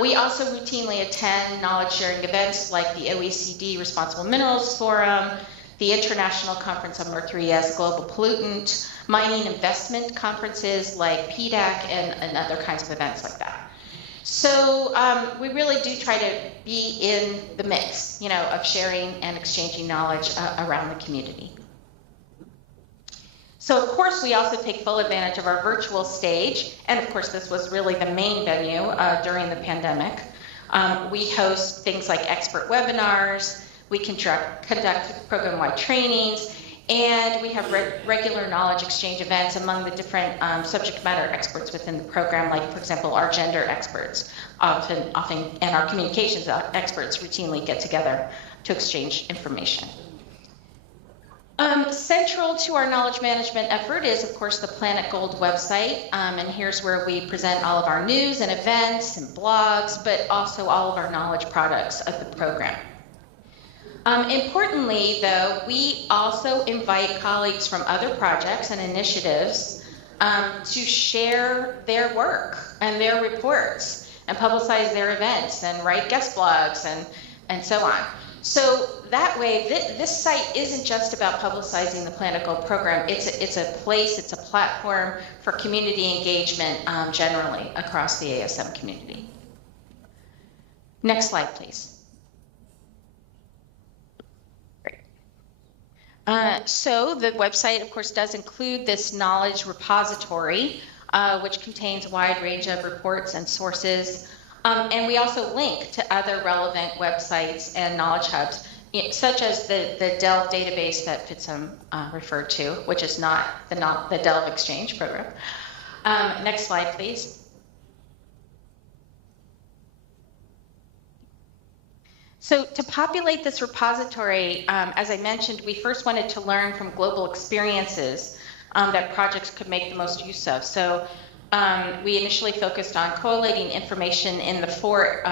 We also routinely attend knowledge sharing events like the OECD Responsible Minerals Forum, the International Conference on Mercury as a Global Pollutant, mining investment conferences like PDAC, and other kinds of events like that. So we really do try to be in the mix, of sharing and exchanging knowledge around the community. So of course, we also take full advantage of our virtual stage, and of course, this was really the main venue during the pandemic. We host things like expert webinars, we conduct program-wide trainings, and we have regular knowledge exchange events among the different subject matter experts within the program, like, for example, our gender experts often, and our communications experts routinely get together to exchange information. Central to our knowledge management effort is, of course, the Planet Gold website, and here's where we present all of our news and events and blogs, but also all of our knowledge products of the program. Importantly, though, we also invite colleagues from other projects and initiatives to share their work and their reports and publicize their events and write guest blogs and so on. So that way, this site isn't just about publicizing the Planet Gold program. It's a place, it's a platform for community engagement generally across the ASM community. Next slide, please. Great. So the website, of course, does include this knowledge repository, which contains a wide range of reports and sources. And we also link to other relevant websites and knowledge hubs, such as the Delve database that Fitsum referred to, which is not the Delve Exchange program. Next slide, please. So to populate this repository, as I mentioned, we first wanted to learn from global experiences that projects could make the most use of. So we initially focused on collating information in the 4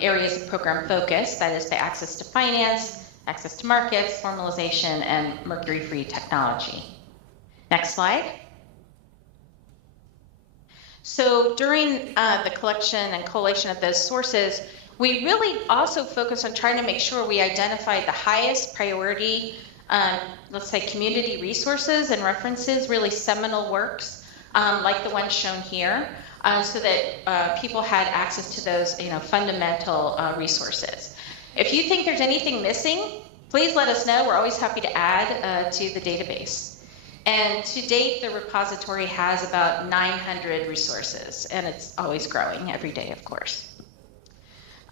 areas of program focus, that is the access to finance, access to markets, formalization, and mercury-free technology. Next slide. So during the collection and collation of those sources, we really also focused on trying to make sure we identified the highest priority, let's say, community resources and references, really seminal works, like the one shown here, so that people had access to those, fundamental resources. If you think there's anything missing, please let us know. We're always happy to add to the database. And to date, the repository has about 900 resources, and it's always growing every day, of course.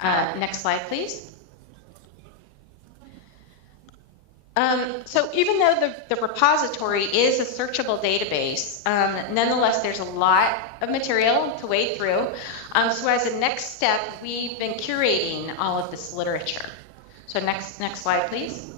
Next slide, please. So even though the repository is a searchable database, nonetheless, there's a lot of material to wade through. So as a next step, we've been curating all of this literature. So next slide, please.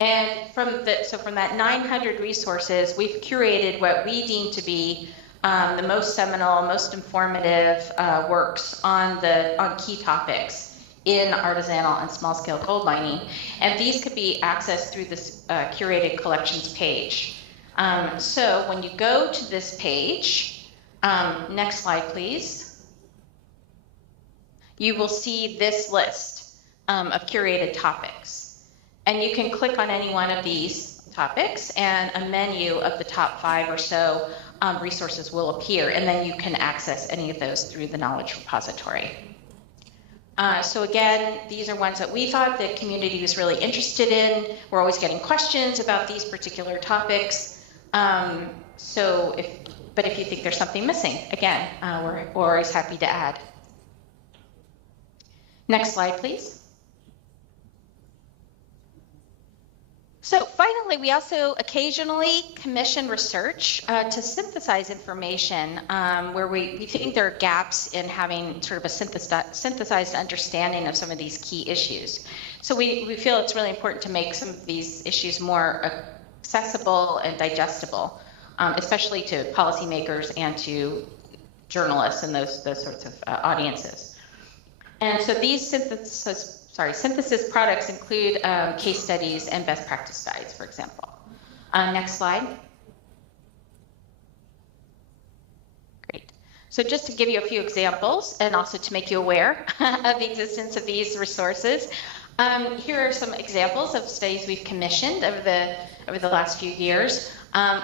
And from that 900 resources, we've curated what we deem to be the most seminal, most informative works on key topics in artisanal and small-scale gold mining, and these could be accessed through this curated collections page. So when you go to this page, next slide please, you will see this list of curated topics. And you can click on any one of these topics and a menu of the top 5 or so resources will appear, and then you can access any of those through the knowledge repository. So again, these are ones that we thought the community was really interested in. We're always getting questions about these particular topics. But if you think there's something missing, again, we're always happy to add. Next slide, please. So finally, we also occasionally commission research to synthesize information where we think there are gaps in having sort of a synthesized understanding of some of these key issues. So we feel it's really important to make some of these issues more accessible and digestible, especially to policymakers and to journalists and those sorts of audiences. And so these synthesis products include case studies and best practice guides, for example. Next slide. Great. So just to give you a few examples and also to make you aware of the existence of these resources, here are some examples of studies we've commissioned over the last few years.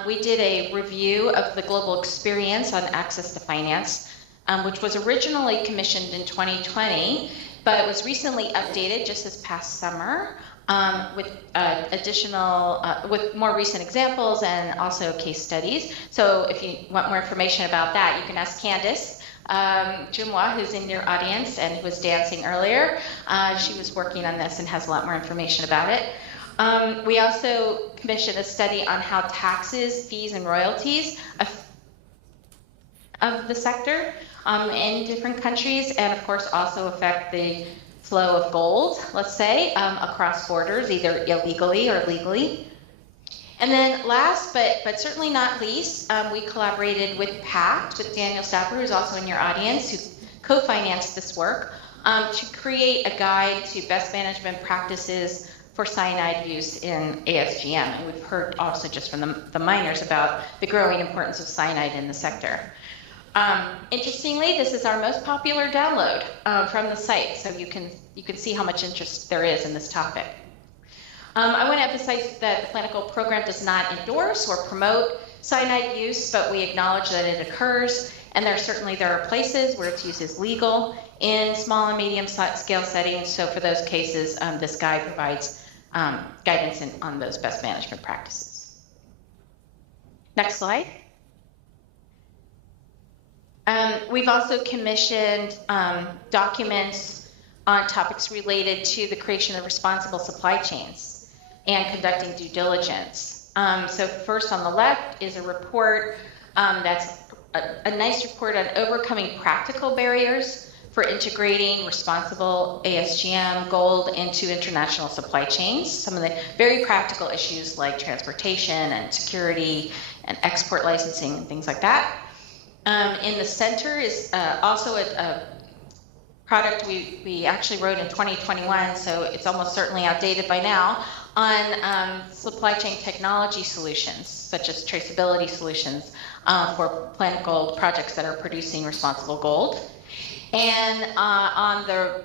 We did a review of the global experience on access to finance, which was originally commissioned in 2020, but it was recently updated just this past summer with with more recent examples and also case studies. So if you want more information about that, you can ask Candice Jumois, who's in your audience and who was dancing earlier. She was working on this and has a lot more information about it. We also commissioned a study on how taxes, fees, and royalties of the sector in different countries, and of course also affect the flow of gold, let's say, across borders, either illegally or legally. And then last, but certainly not least, we collaborated with PACT, with Daniel Stapper, who's also in your audience, who co-financed this work, to create a guide to best management practices for cyanide use in ASGM. And we've heard also just from the miners about the growing importance of cyanide in the sector. Interestingly, this is our most popular download from the site, so you can see how much interest there is in this topic. I want to emphasize that the Planet Gold program does not endorse or promote cyanide use, but we acknowledge that it occurs, and there are places where its use is legal in small and medium scale settings. So for those cases, this guide provides guidance on those best management practices. Next slide. We've also commissioned documents on topics related to the creation of responsible supply chains and conducting due diligence. So first on the left is a report that's a nice report on overcoming practical barriers for integrating responsible ASGM gold into international supply chains. Some of the very practical issues like transportation and security and export licensing and things like that. In the center is also a product we actually wrote in 2021, so it's almost certainly outdated by now, on supply chain technology solutions, such as traceability solutions for Planet Gold projects that are producing responsible gold. And on the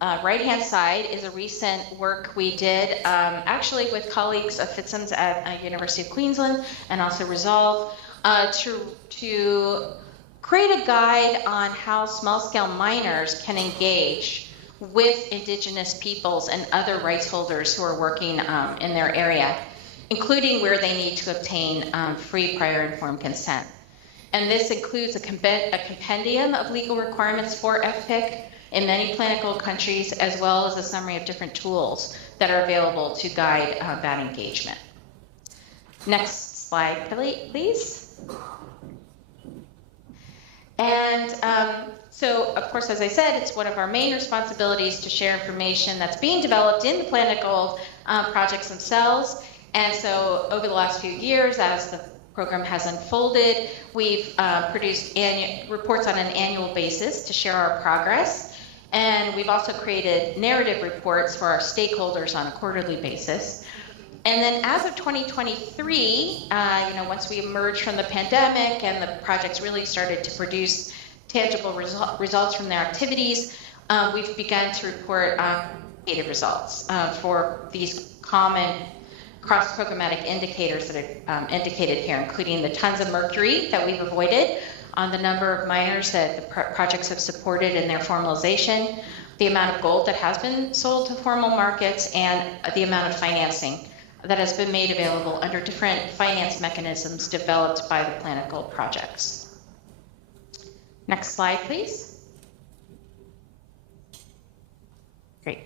right-hand side is a recent work we did actually with colleagues of FITSIMS at University of Queensland and also Resolve to create a guide on how small-scale miners can engage with indigenous peoples and other rights holders who are working in their area, including where they need to obtain free prior informed consent. And this includes a compendium of legal requirements for FPIC in many Planet Gold countries, as well as a summary of different tools that are available to guide that engagement. Next slide, please. And so, of course, as I said, it's one of our main responsibilities to share information that's being developed in the Planet Gold projects themselves. And so over the last few years, as the program has unfolded, we've produced reports on an annual basis to share our progress. And we've also created narrative reports for our stakeholders on a quarterly basis. And then as of 2023, once we emerged from the pandemic and the projects really started to produce tangible results from their activities, we've begun to report data results for these common cross-programmatic indicators that are indicated here, including the tons of mercury that we've avoided, on the number of miners that the projects have supported in their formalization, the amount of gold that has been sold to formal markets, and the amount of financing that has been made available under different finance mechanisms developed by the Planet Gold projects. Next slide, please. Great.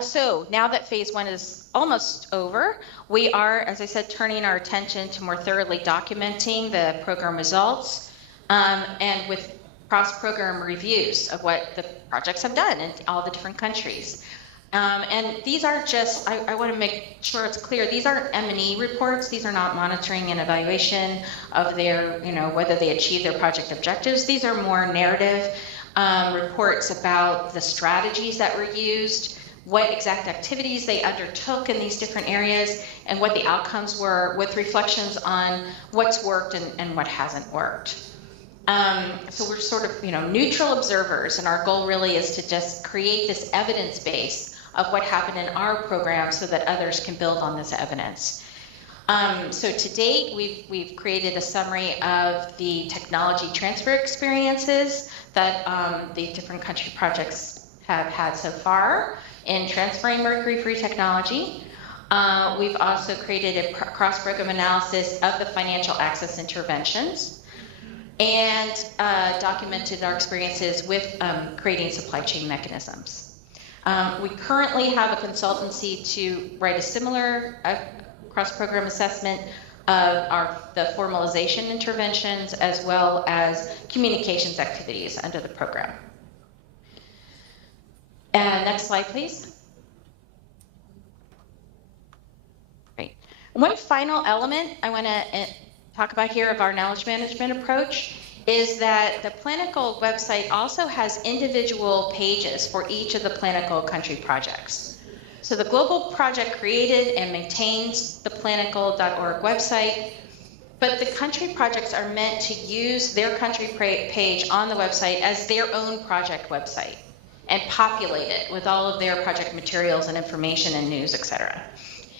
So now that phase one is almost over, we are, as I said, turning our attention to more thoroughly documenting the program results and with cross-program reviews of what the projects have done in all the different countries. And these aren't just, I want to make sure it's clear, these aren't M&E reports. These are not monitoring and evaluation of their, whether they achieve their project objectives. These are more narrative reports about the strategies that were used, what exact activities they undertook in these different areas, and what the outcomes were, with reflections on what's worked and what hasn't worked. So we're sort of, neutral observers, and our goal really is to just create this evidence base of what happened in our program so that others can build on this evidence. So to date, we've created a summary of the technology transfer experiences that the different country projects have had so far in transferring mercury-free technology. We've also created a cross-program analysis of the financial access interventions and documented our experiences with creating supply chain mechanisms. We currently have a consultancy to write a similar cross-program assessment of the formalization interventions as well as communications activities under the program. Next slide, please. Great. One final element I want to talk about here of our knowledge management approach is that the Planet Gold website also has individual pages for each of the Planet Gold country projects. So the global project created and maintains the planetgold.org website, but the country projects are meant to use their country page on the website as their own project website and populate it with all of their project materials and information and news, etc.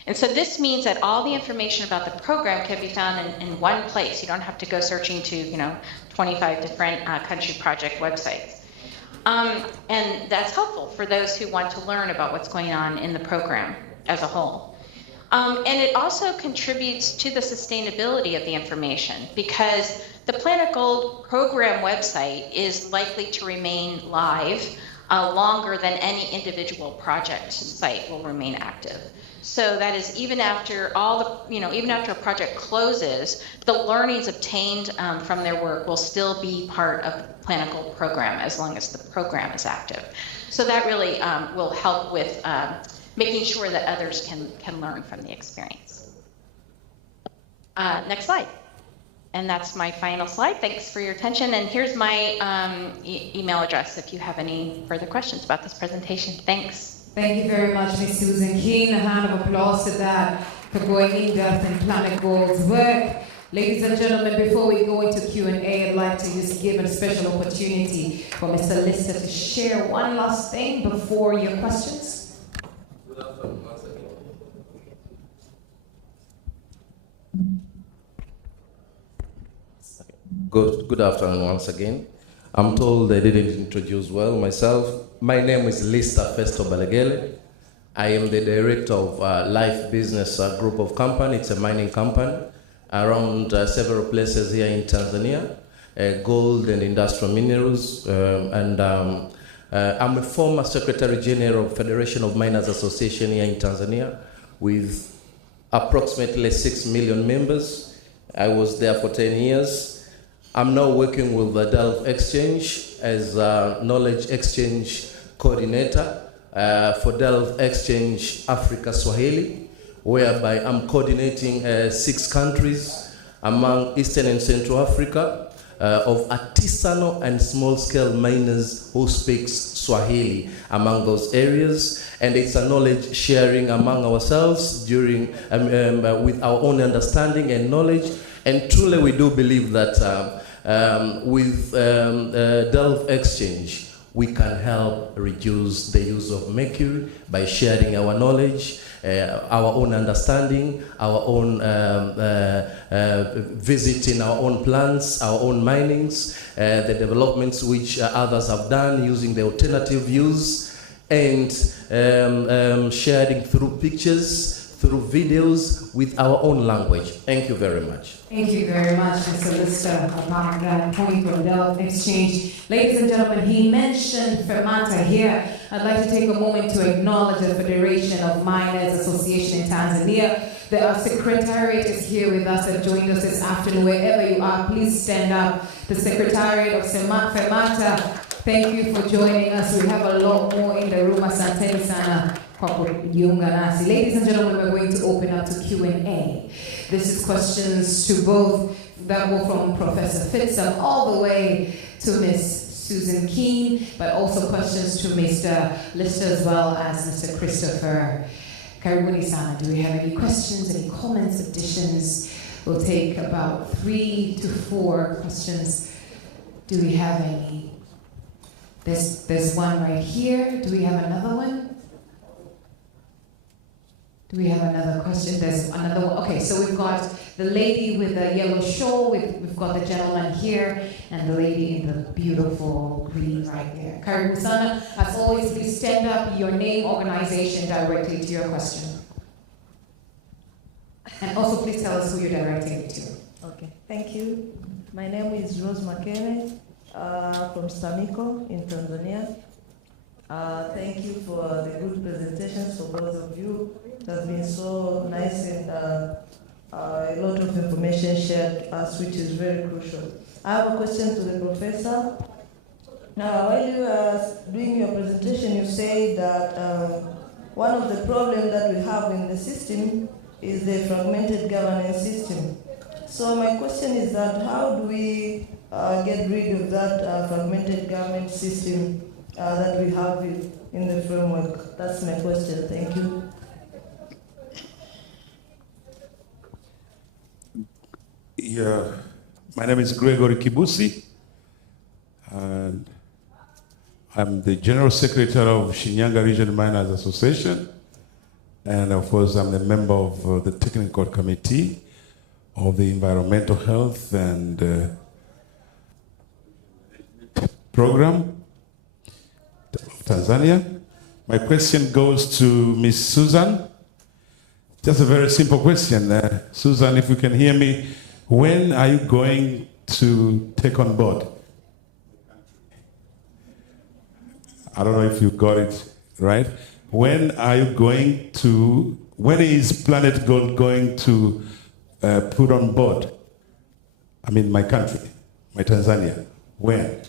And so this means that all the information about the program can be found in one place. You don't have to go searching to 25 different country project websites. And that's helpful for those who want to learn about what's going on in the program as a whole. And it also contributes to the sustainability of the information, because the Planet Gold program website is likely to remain live longer than any individual project site will remain active. So that is, even after even after a project closes, the learnings obtained from their work will still be part of the Planet Gold program as long as the program is active. So that really will help with making sure that others can learn from the experience. Next slide. And that's my final slide. Thanks for your attention. And here's my email address if you have any further questions about this presentation. Thanks. Thank you very much, Ms. Susan Keane. A hand of applause to that for going in depth in Planet Gold's work. Ladies and gentlemen, before we go into Q&A, I'd like to just give a special opportunity for Mr. Lister to share one last thing before your questions. Good afternoon once again. I'm told I didn't introduce well myself. My name is Lister Festo Balegele. I am the director of Life Business Group of Company. It's a mining company around several places here in Tanzania, gold and industrial minerals. I'm a former Secretary General of Federation of Miners Association here in Tanzania with approximately 6 million members. I was there for 10 years. I'm now working with the Delft Exchange as a knowledge exchange coordinator for Delft Exchange Africa Swahili, whereby I'm coordinating 6 countries among Eastern and Central Africa, of artisanal and small-scale miners who speak Swahili among those areas, and it's a knowledge sharing among ourselves during with our own understanding and knowledge. And truly, we do believe that with Delve Exchange, we can help reduce the use of mercury by sharing our knowledge, our own understanding, our own visiting our own plants, our own minings, the developments which others have done using the alternative use, and sharing through pictures, through videos with our own language. Thank you very much. Thank you very much, Mr. Lister, about that point from Delve Exchange. Ladies and gentlemen, he mentioned Fermata here. I'd like to take a moment to acknowledge the Federation of Miners Association in Tanzania. The Secretariat is here with us and joined us this afternoon. Wherever you are, please stand up. The Secretariat of Fermata, thank you for joining us. We have a lot more in the room. Asanteni sana. Ladies and gentlemen, we're going to open up to Q&A. This is questions to both that go from Professor Fitzham all the way to Ms. Susan Keene, but also questions to Mr. Lister as well as Mr. Christopher. Karibuni sana. Do we have any questions, any comments, additions? We'll take about 3 to 4 questions. Do we have any? There's one right here. Do we have another one? Do we have another question? There's another one. Okay, so we've got the lady with the yellow shawl, we've got the gentleman here, and the lady in the beautiful green right there. Karibu sana. As always, please stand up, your name, organization directly to your question. And also please tell us who you're directing it to. Okay, thank you. My name is Rose Makene from Stamiko in Tanzania. Thank you for the good presentations for both of you. It has been so nice and a lot of information shared to us, which is very crucial. I have a question to the professor. Now, while you were doing your presentation, you said that one of the problems that we have in the system is the fragmented governance system. So my question is that how do we get rid of that fragmented government system that we have in the framework? That's my question. Thank you. Yeah, my name is Gregory Kibusi, and I'm the General Secretary of Shinyanga Region Miners Association, and of course I'm a member of the Technical Committee of the Environmental Health and Program of Tanzania. My question goes to Ms. Susan. Just a very simple question. Susan, if you can hear me, when are you going to take on board? I don't know if you got it right. When are you going to, when is Planet Gold going to put on board? I mean, my country, my Tanzania. When?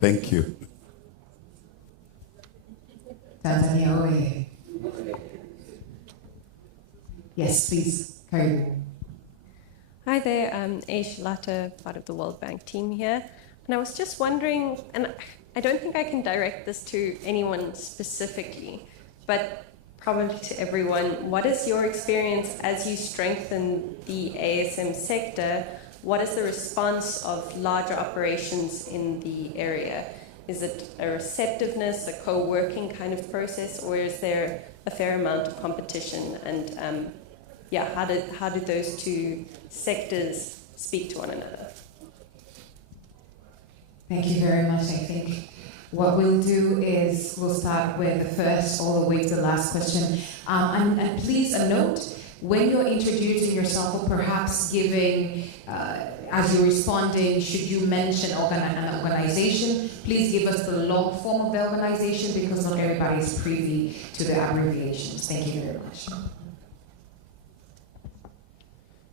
Thank you. Tanzania, away. Yes, please, carry on. Hi there, I'm Aish Latta, part of the World Bank team here. And I was just wondering, and I don't think I can direct this to anyone specifically, but probably to everyone, what is your experience as you strengthen the ASM sector? What is the response of larger operations in the area? Is it a receptiveness, a co-working kind of process, or is there a fair amount of competition? And how did those two sectors speak to one another? Thank you very much. I think what we'll do is we'll start with the first all the way to the last question. And please a note, when you're introducing yourself or perhaps giving, as you're responding, should you mention an organization, please give us the long form of the organization because not everybody is privy to the abbreviations. Thank you very much.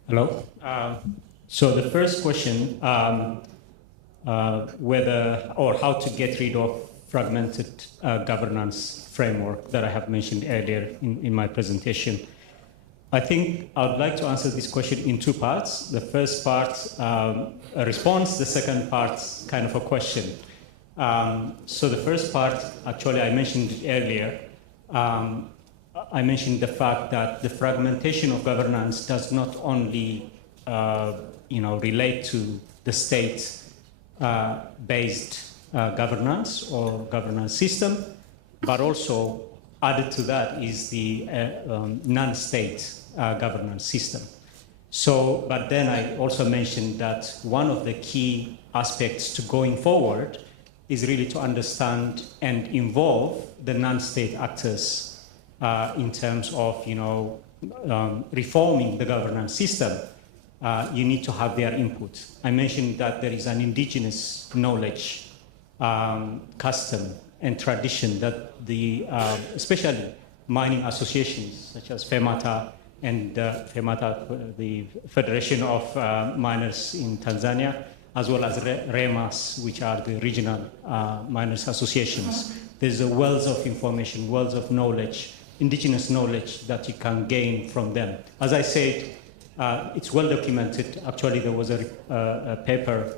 Hello. So the first question, whether or how to get rid of fragmented governance framework that I have mentioned earlier in my presentation. I think I would like to answer this question in two parts. The first part, a response. The second part, kind of a question. So the first part, actually, I mentioned it earlier. I mentioned the fact that the fragmentation of governance does not only, relate to the state-based governance or governance system, but also added to that is the non-state governance system. So, but then I also mentioned that one of the key aspects to going forward is really to understand and involve the non-state actors in terms of, reforming the governance system. You need to have their input. I mentioned that there is an indigenous knowledge, custom, and tradition that the, especially mining associations such as FEMATA and FEMATA, the Federation of Miners in Tanzania, as well as REMAS, which are the regional miners associations. There's a wealth of information, wealth of knowledge, indigenous knowledge that you can gain from them. As I said, it's well documented. Actually, there was a paper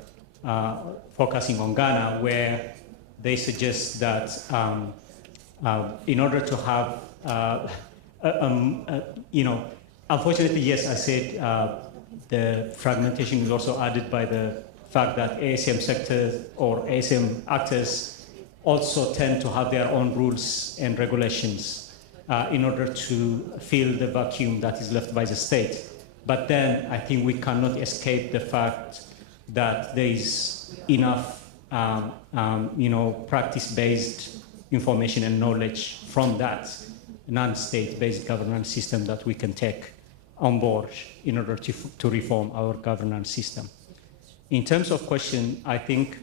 focusing on Ghana where they suggest that in order to have, unfortunately, yes, I said the fragmentation is also added by the fact that ASM sectors or ASM actors also tend to have their own rules and regulations in order to fill the vacuum that is left by the state. But then I think we cannot escape the fact that there is enough practice-based information and knowledge from that non-state-based governance system that we can take on board in order to reform our governance system. In terms of question, I think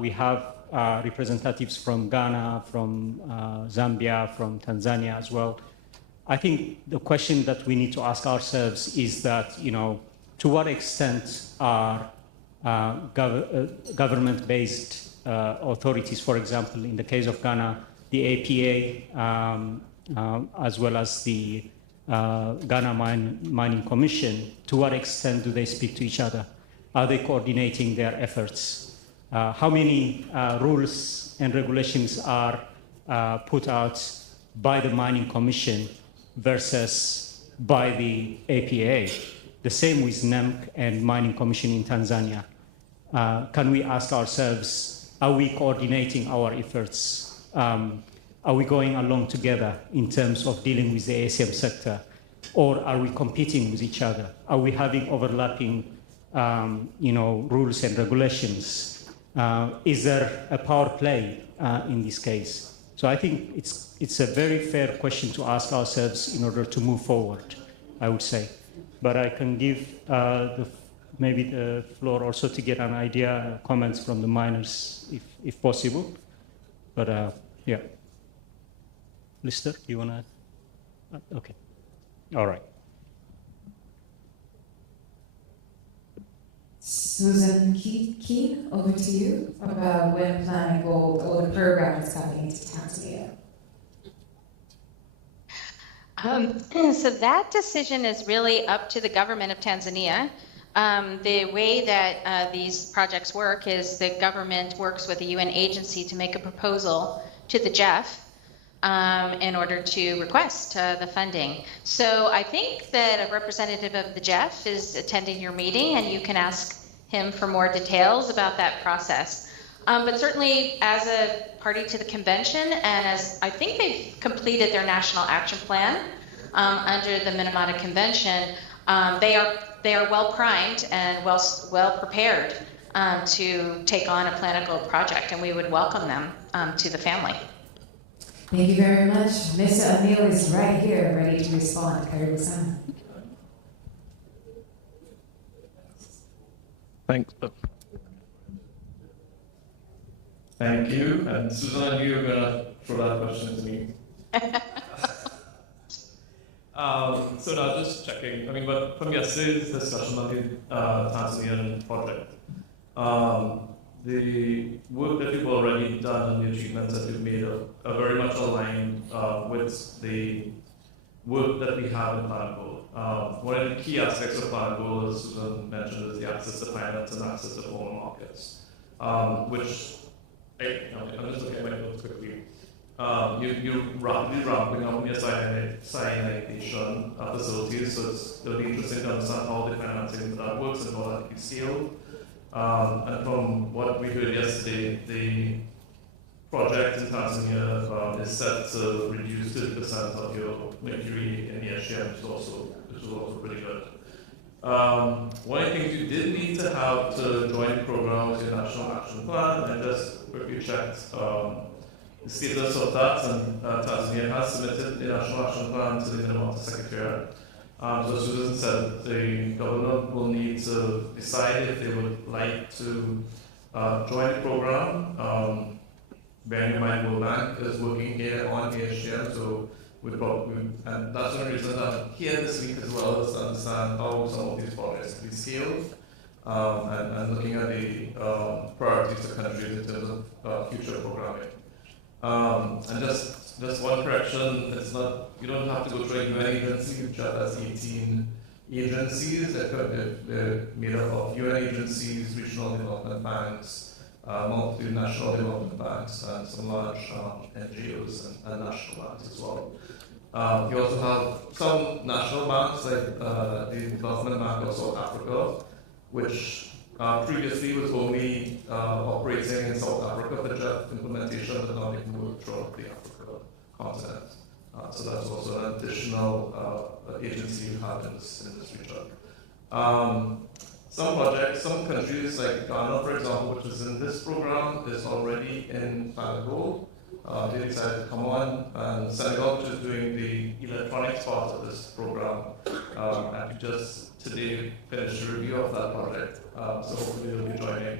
we have representatives from Ghana, from Zambia, from Tanzania as well. I think the question that we need to ask ourselves is that, to what extent are government-based authorities, for example, in the case of Ghana, the APA, as well as the Ghana Mining Commission, to what extent do they speak to each other? Are they coordinating their efforts? How many rules and regulations are put out by the Mining Commission versus by the APA? The same with NEMC and Mining Commission in Tanzania. Can we ask ourselves, are we coordinating our efforts? Are we going along together in terms of dealing with the ASM sector? Or are we competing with each other? Are we having overlapping rules and regulations? Is there a power play in this case? So I think it's a very fair question to ask ourselves in order to move forward, I would say. But I can give maybe the floor also to get an idea, comments from the miners, if possible. But yeah. Lister, you want to? Okay. All right. Susan Keane, over to you about when Planet Gold or the program is coming into Tanzania. So that decision is really up to the government of Tanzania. The way that these projects work is the government works with a UN agency to make a proposal to the JEF in order to request the funding. So I think that a representative of the JEF is attending your meeting, and you can ask him for more details about that process. But certainly as a party to the convention, and as I think they've completed their national action plan under the Minamata Convention, they are well primed and well prepared to take on a Planet Gold project, and we would welcome them to the family. Thank you very much. Mr. O'Neill is right here, ready to respond. Karibu-san. Thanks. Thank you. And Susan, I knew you were going to throw that question to me. So now just checking. I mean, but from yesterday's discussion of the Tanzanian project, the work that you've already done and the achievements that you've made are very much aligned with the work that we have in Planet Gold. One of the key aspects of Planet Goal, as Susan mentioned, is the access to finance and access to foreign markets, which, I'm just looking at my notes quickly. You're rapidly ramping up your cyanidation facilities, so it'll be interesting to understand how the financing for that works and how that can be scaled. And from what we heard yesterday, the project in Tanzania is set to reduce 30% of your mercury in the HCM, which is also pretty good. One of the things you did need to have to join the program was your National Action Plan, and I just quickly checked the status of that, and Tanzania has submitted the National Action Plan to the Minnesota Secretariat. So as Susan said, the government will need to decide if they would like to join the program. Bearing in mind, World Bank is working here on HCM, so and that's one reason that I'm here this week as well, is to understand how some of these projects can be scaled, and looking at the priorities of countries in terms of future programming. And just one correction, it's not, you don't have to go through UN agencies, which has 18 agencies. They're made up of UN agencies, regional development banks, multinational development banks, and some large NGOs and national banks as well. You also have some national banks, like the Development Bank of South Africa, which previously was only operating in South Africa for JEF implementation, but now they can work throughout the Africa continent. So that's also an additional agency you have in this region. Some projects, some countries like Ghana, for example, which is in this program, is already in Planet Goal. They decided to come on, and Senegal, which is doing the electronics part of this program, and we just today finished a review of that project. So hopefully we'll be joining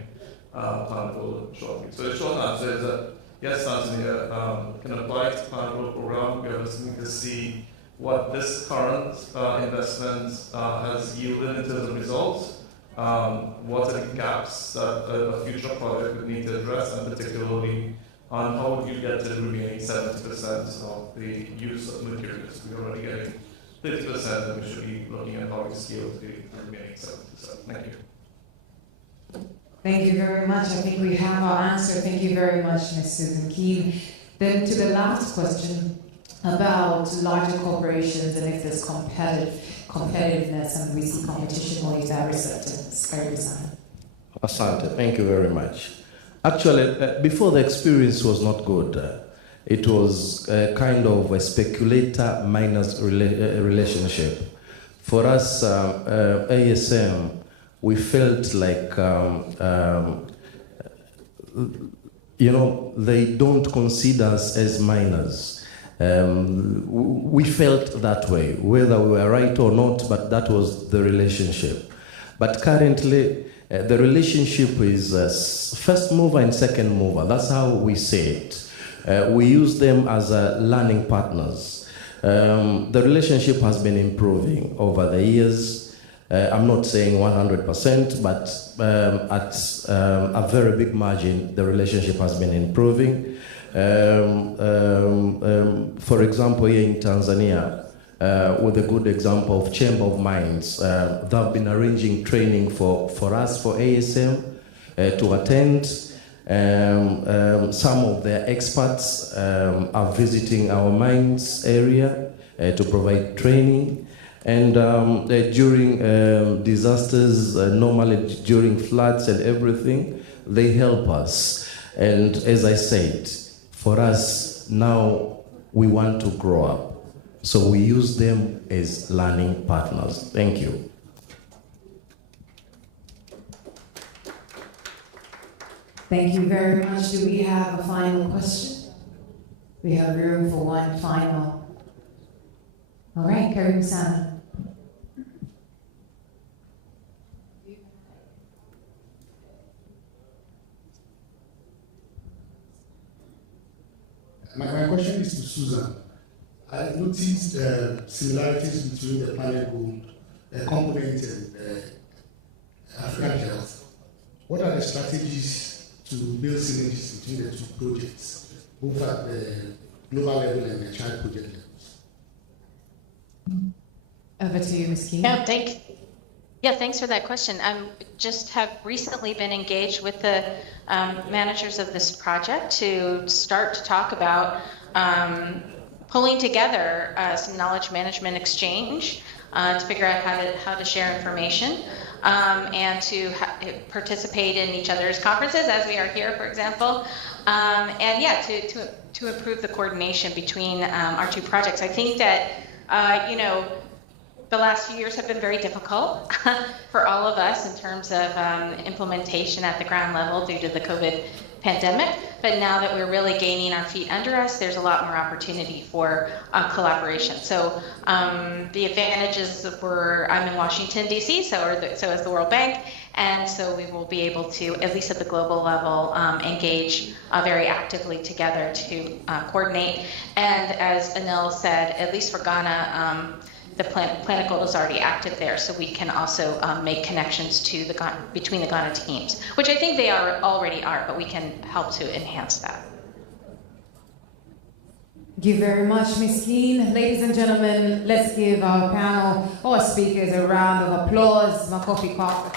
Planet Goal shortly. So the short answer is that yes, Tanzania can apply to the Planet Goal program. We are listening to see what this current investment has yielded in terms of results. What are the gaps that a future project would need to address, and particularly on how would you get to the remaining 70% of the use of materials? We're already getting 30%, and we should be looking at how we scale to the remaining 70%. Thank you. Thank you very much. I think we have our answer. Thank you very much, Ms. Susan Keene. Then to the last question about larger corporations and if there's competitiveness and we see competition or is that receptive. Asante, thank you very much. Actually, before the experience was not good. It was kind of a speculator-minus relationship. For us, ASM, we felt like, they don't consider us as minors. We felt that way, whether we were right or not, but that was the relationship. But currently, the relationship is first mover and second mover. That's how we say it. We use them as learning partners. The relationship has been improving over the years. I'm not saying 100%, but at a very big margin, the relationship has been improving. For example, here in Tanzania, with a good example of Chamber of Mines, they've been arranging training for us, for ASM, to attend. Some of their experts are visiting our mines area to provide training. And during disasters, normally during floods and everything, they help us. And as I said, for us now, we want to grow up. So we use them as learning partners. Thank you. Thank you very much. Do we have a final question? We have room for one final. All right, Karim Sana. My question is to Susan. I noticed similarities between the Planet Gold component and African Health. What are the strategies to build synergies between the two projects, both at the global level and the child project levels? Over to you, Ms. Keane. Thanks for that question. Just have recently been engaged with the managers of this project to start to talk about pulling together some knowledge management exchange to figure out how to share information and to participate in each other's conferences, as we are here, for example, to improve the coordination between our two projects. I think that the last few years have been very difficult for all of us in terms of implementation at the ground level due to the COVID pandemic. But now that we're really gaining our feet under us, there's a lot more opportunity for collaboration. So the advantages I'm in Washington, D.C., so is the World Bank. And so we will be able to, at least at the global level, engage very actively together to coordinate. And as Anil said, at least for Ghana, the Planet Gold is already active there, so we can also make connections to between the Ghana teams, which I think they already are, but we can help to enhance that. Thank you very much, Ms. Keane. Ladies and gentlemen, let's give our panel or speakers a round of applause. My coffee cup.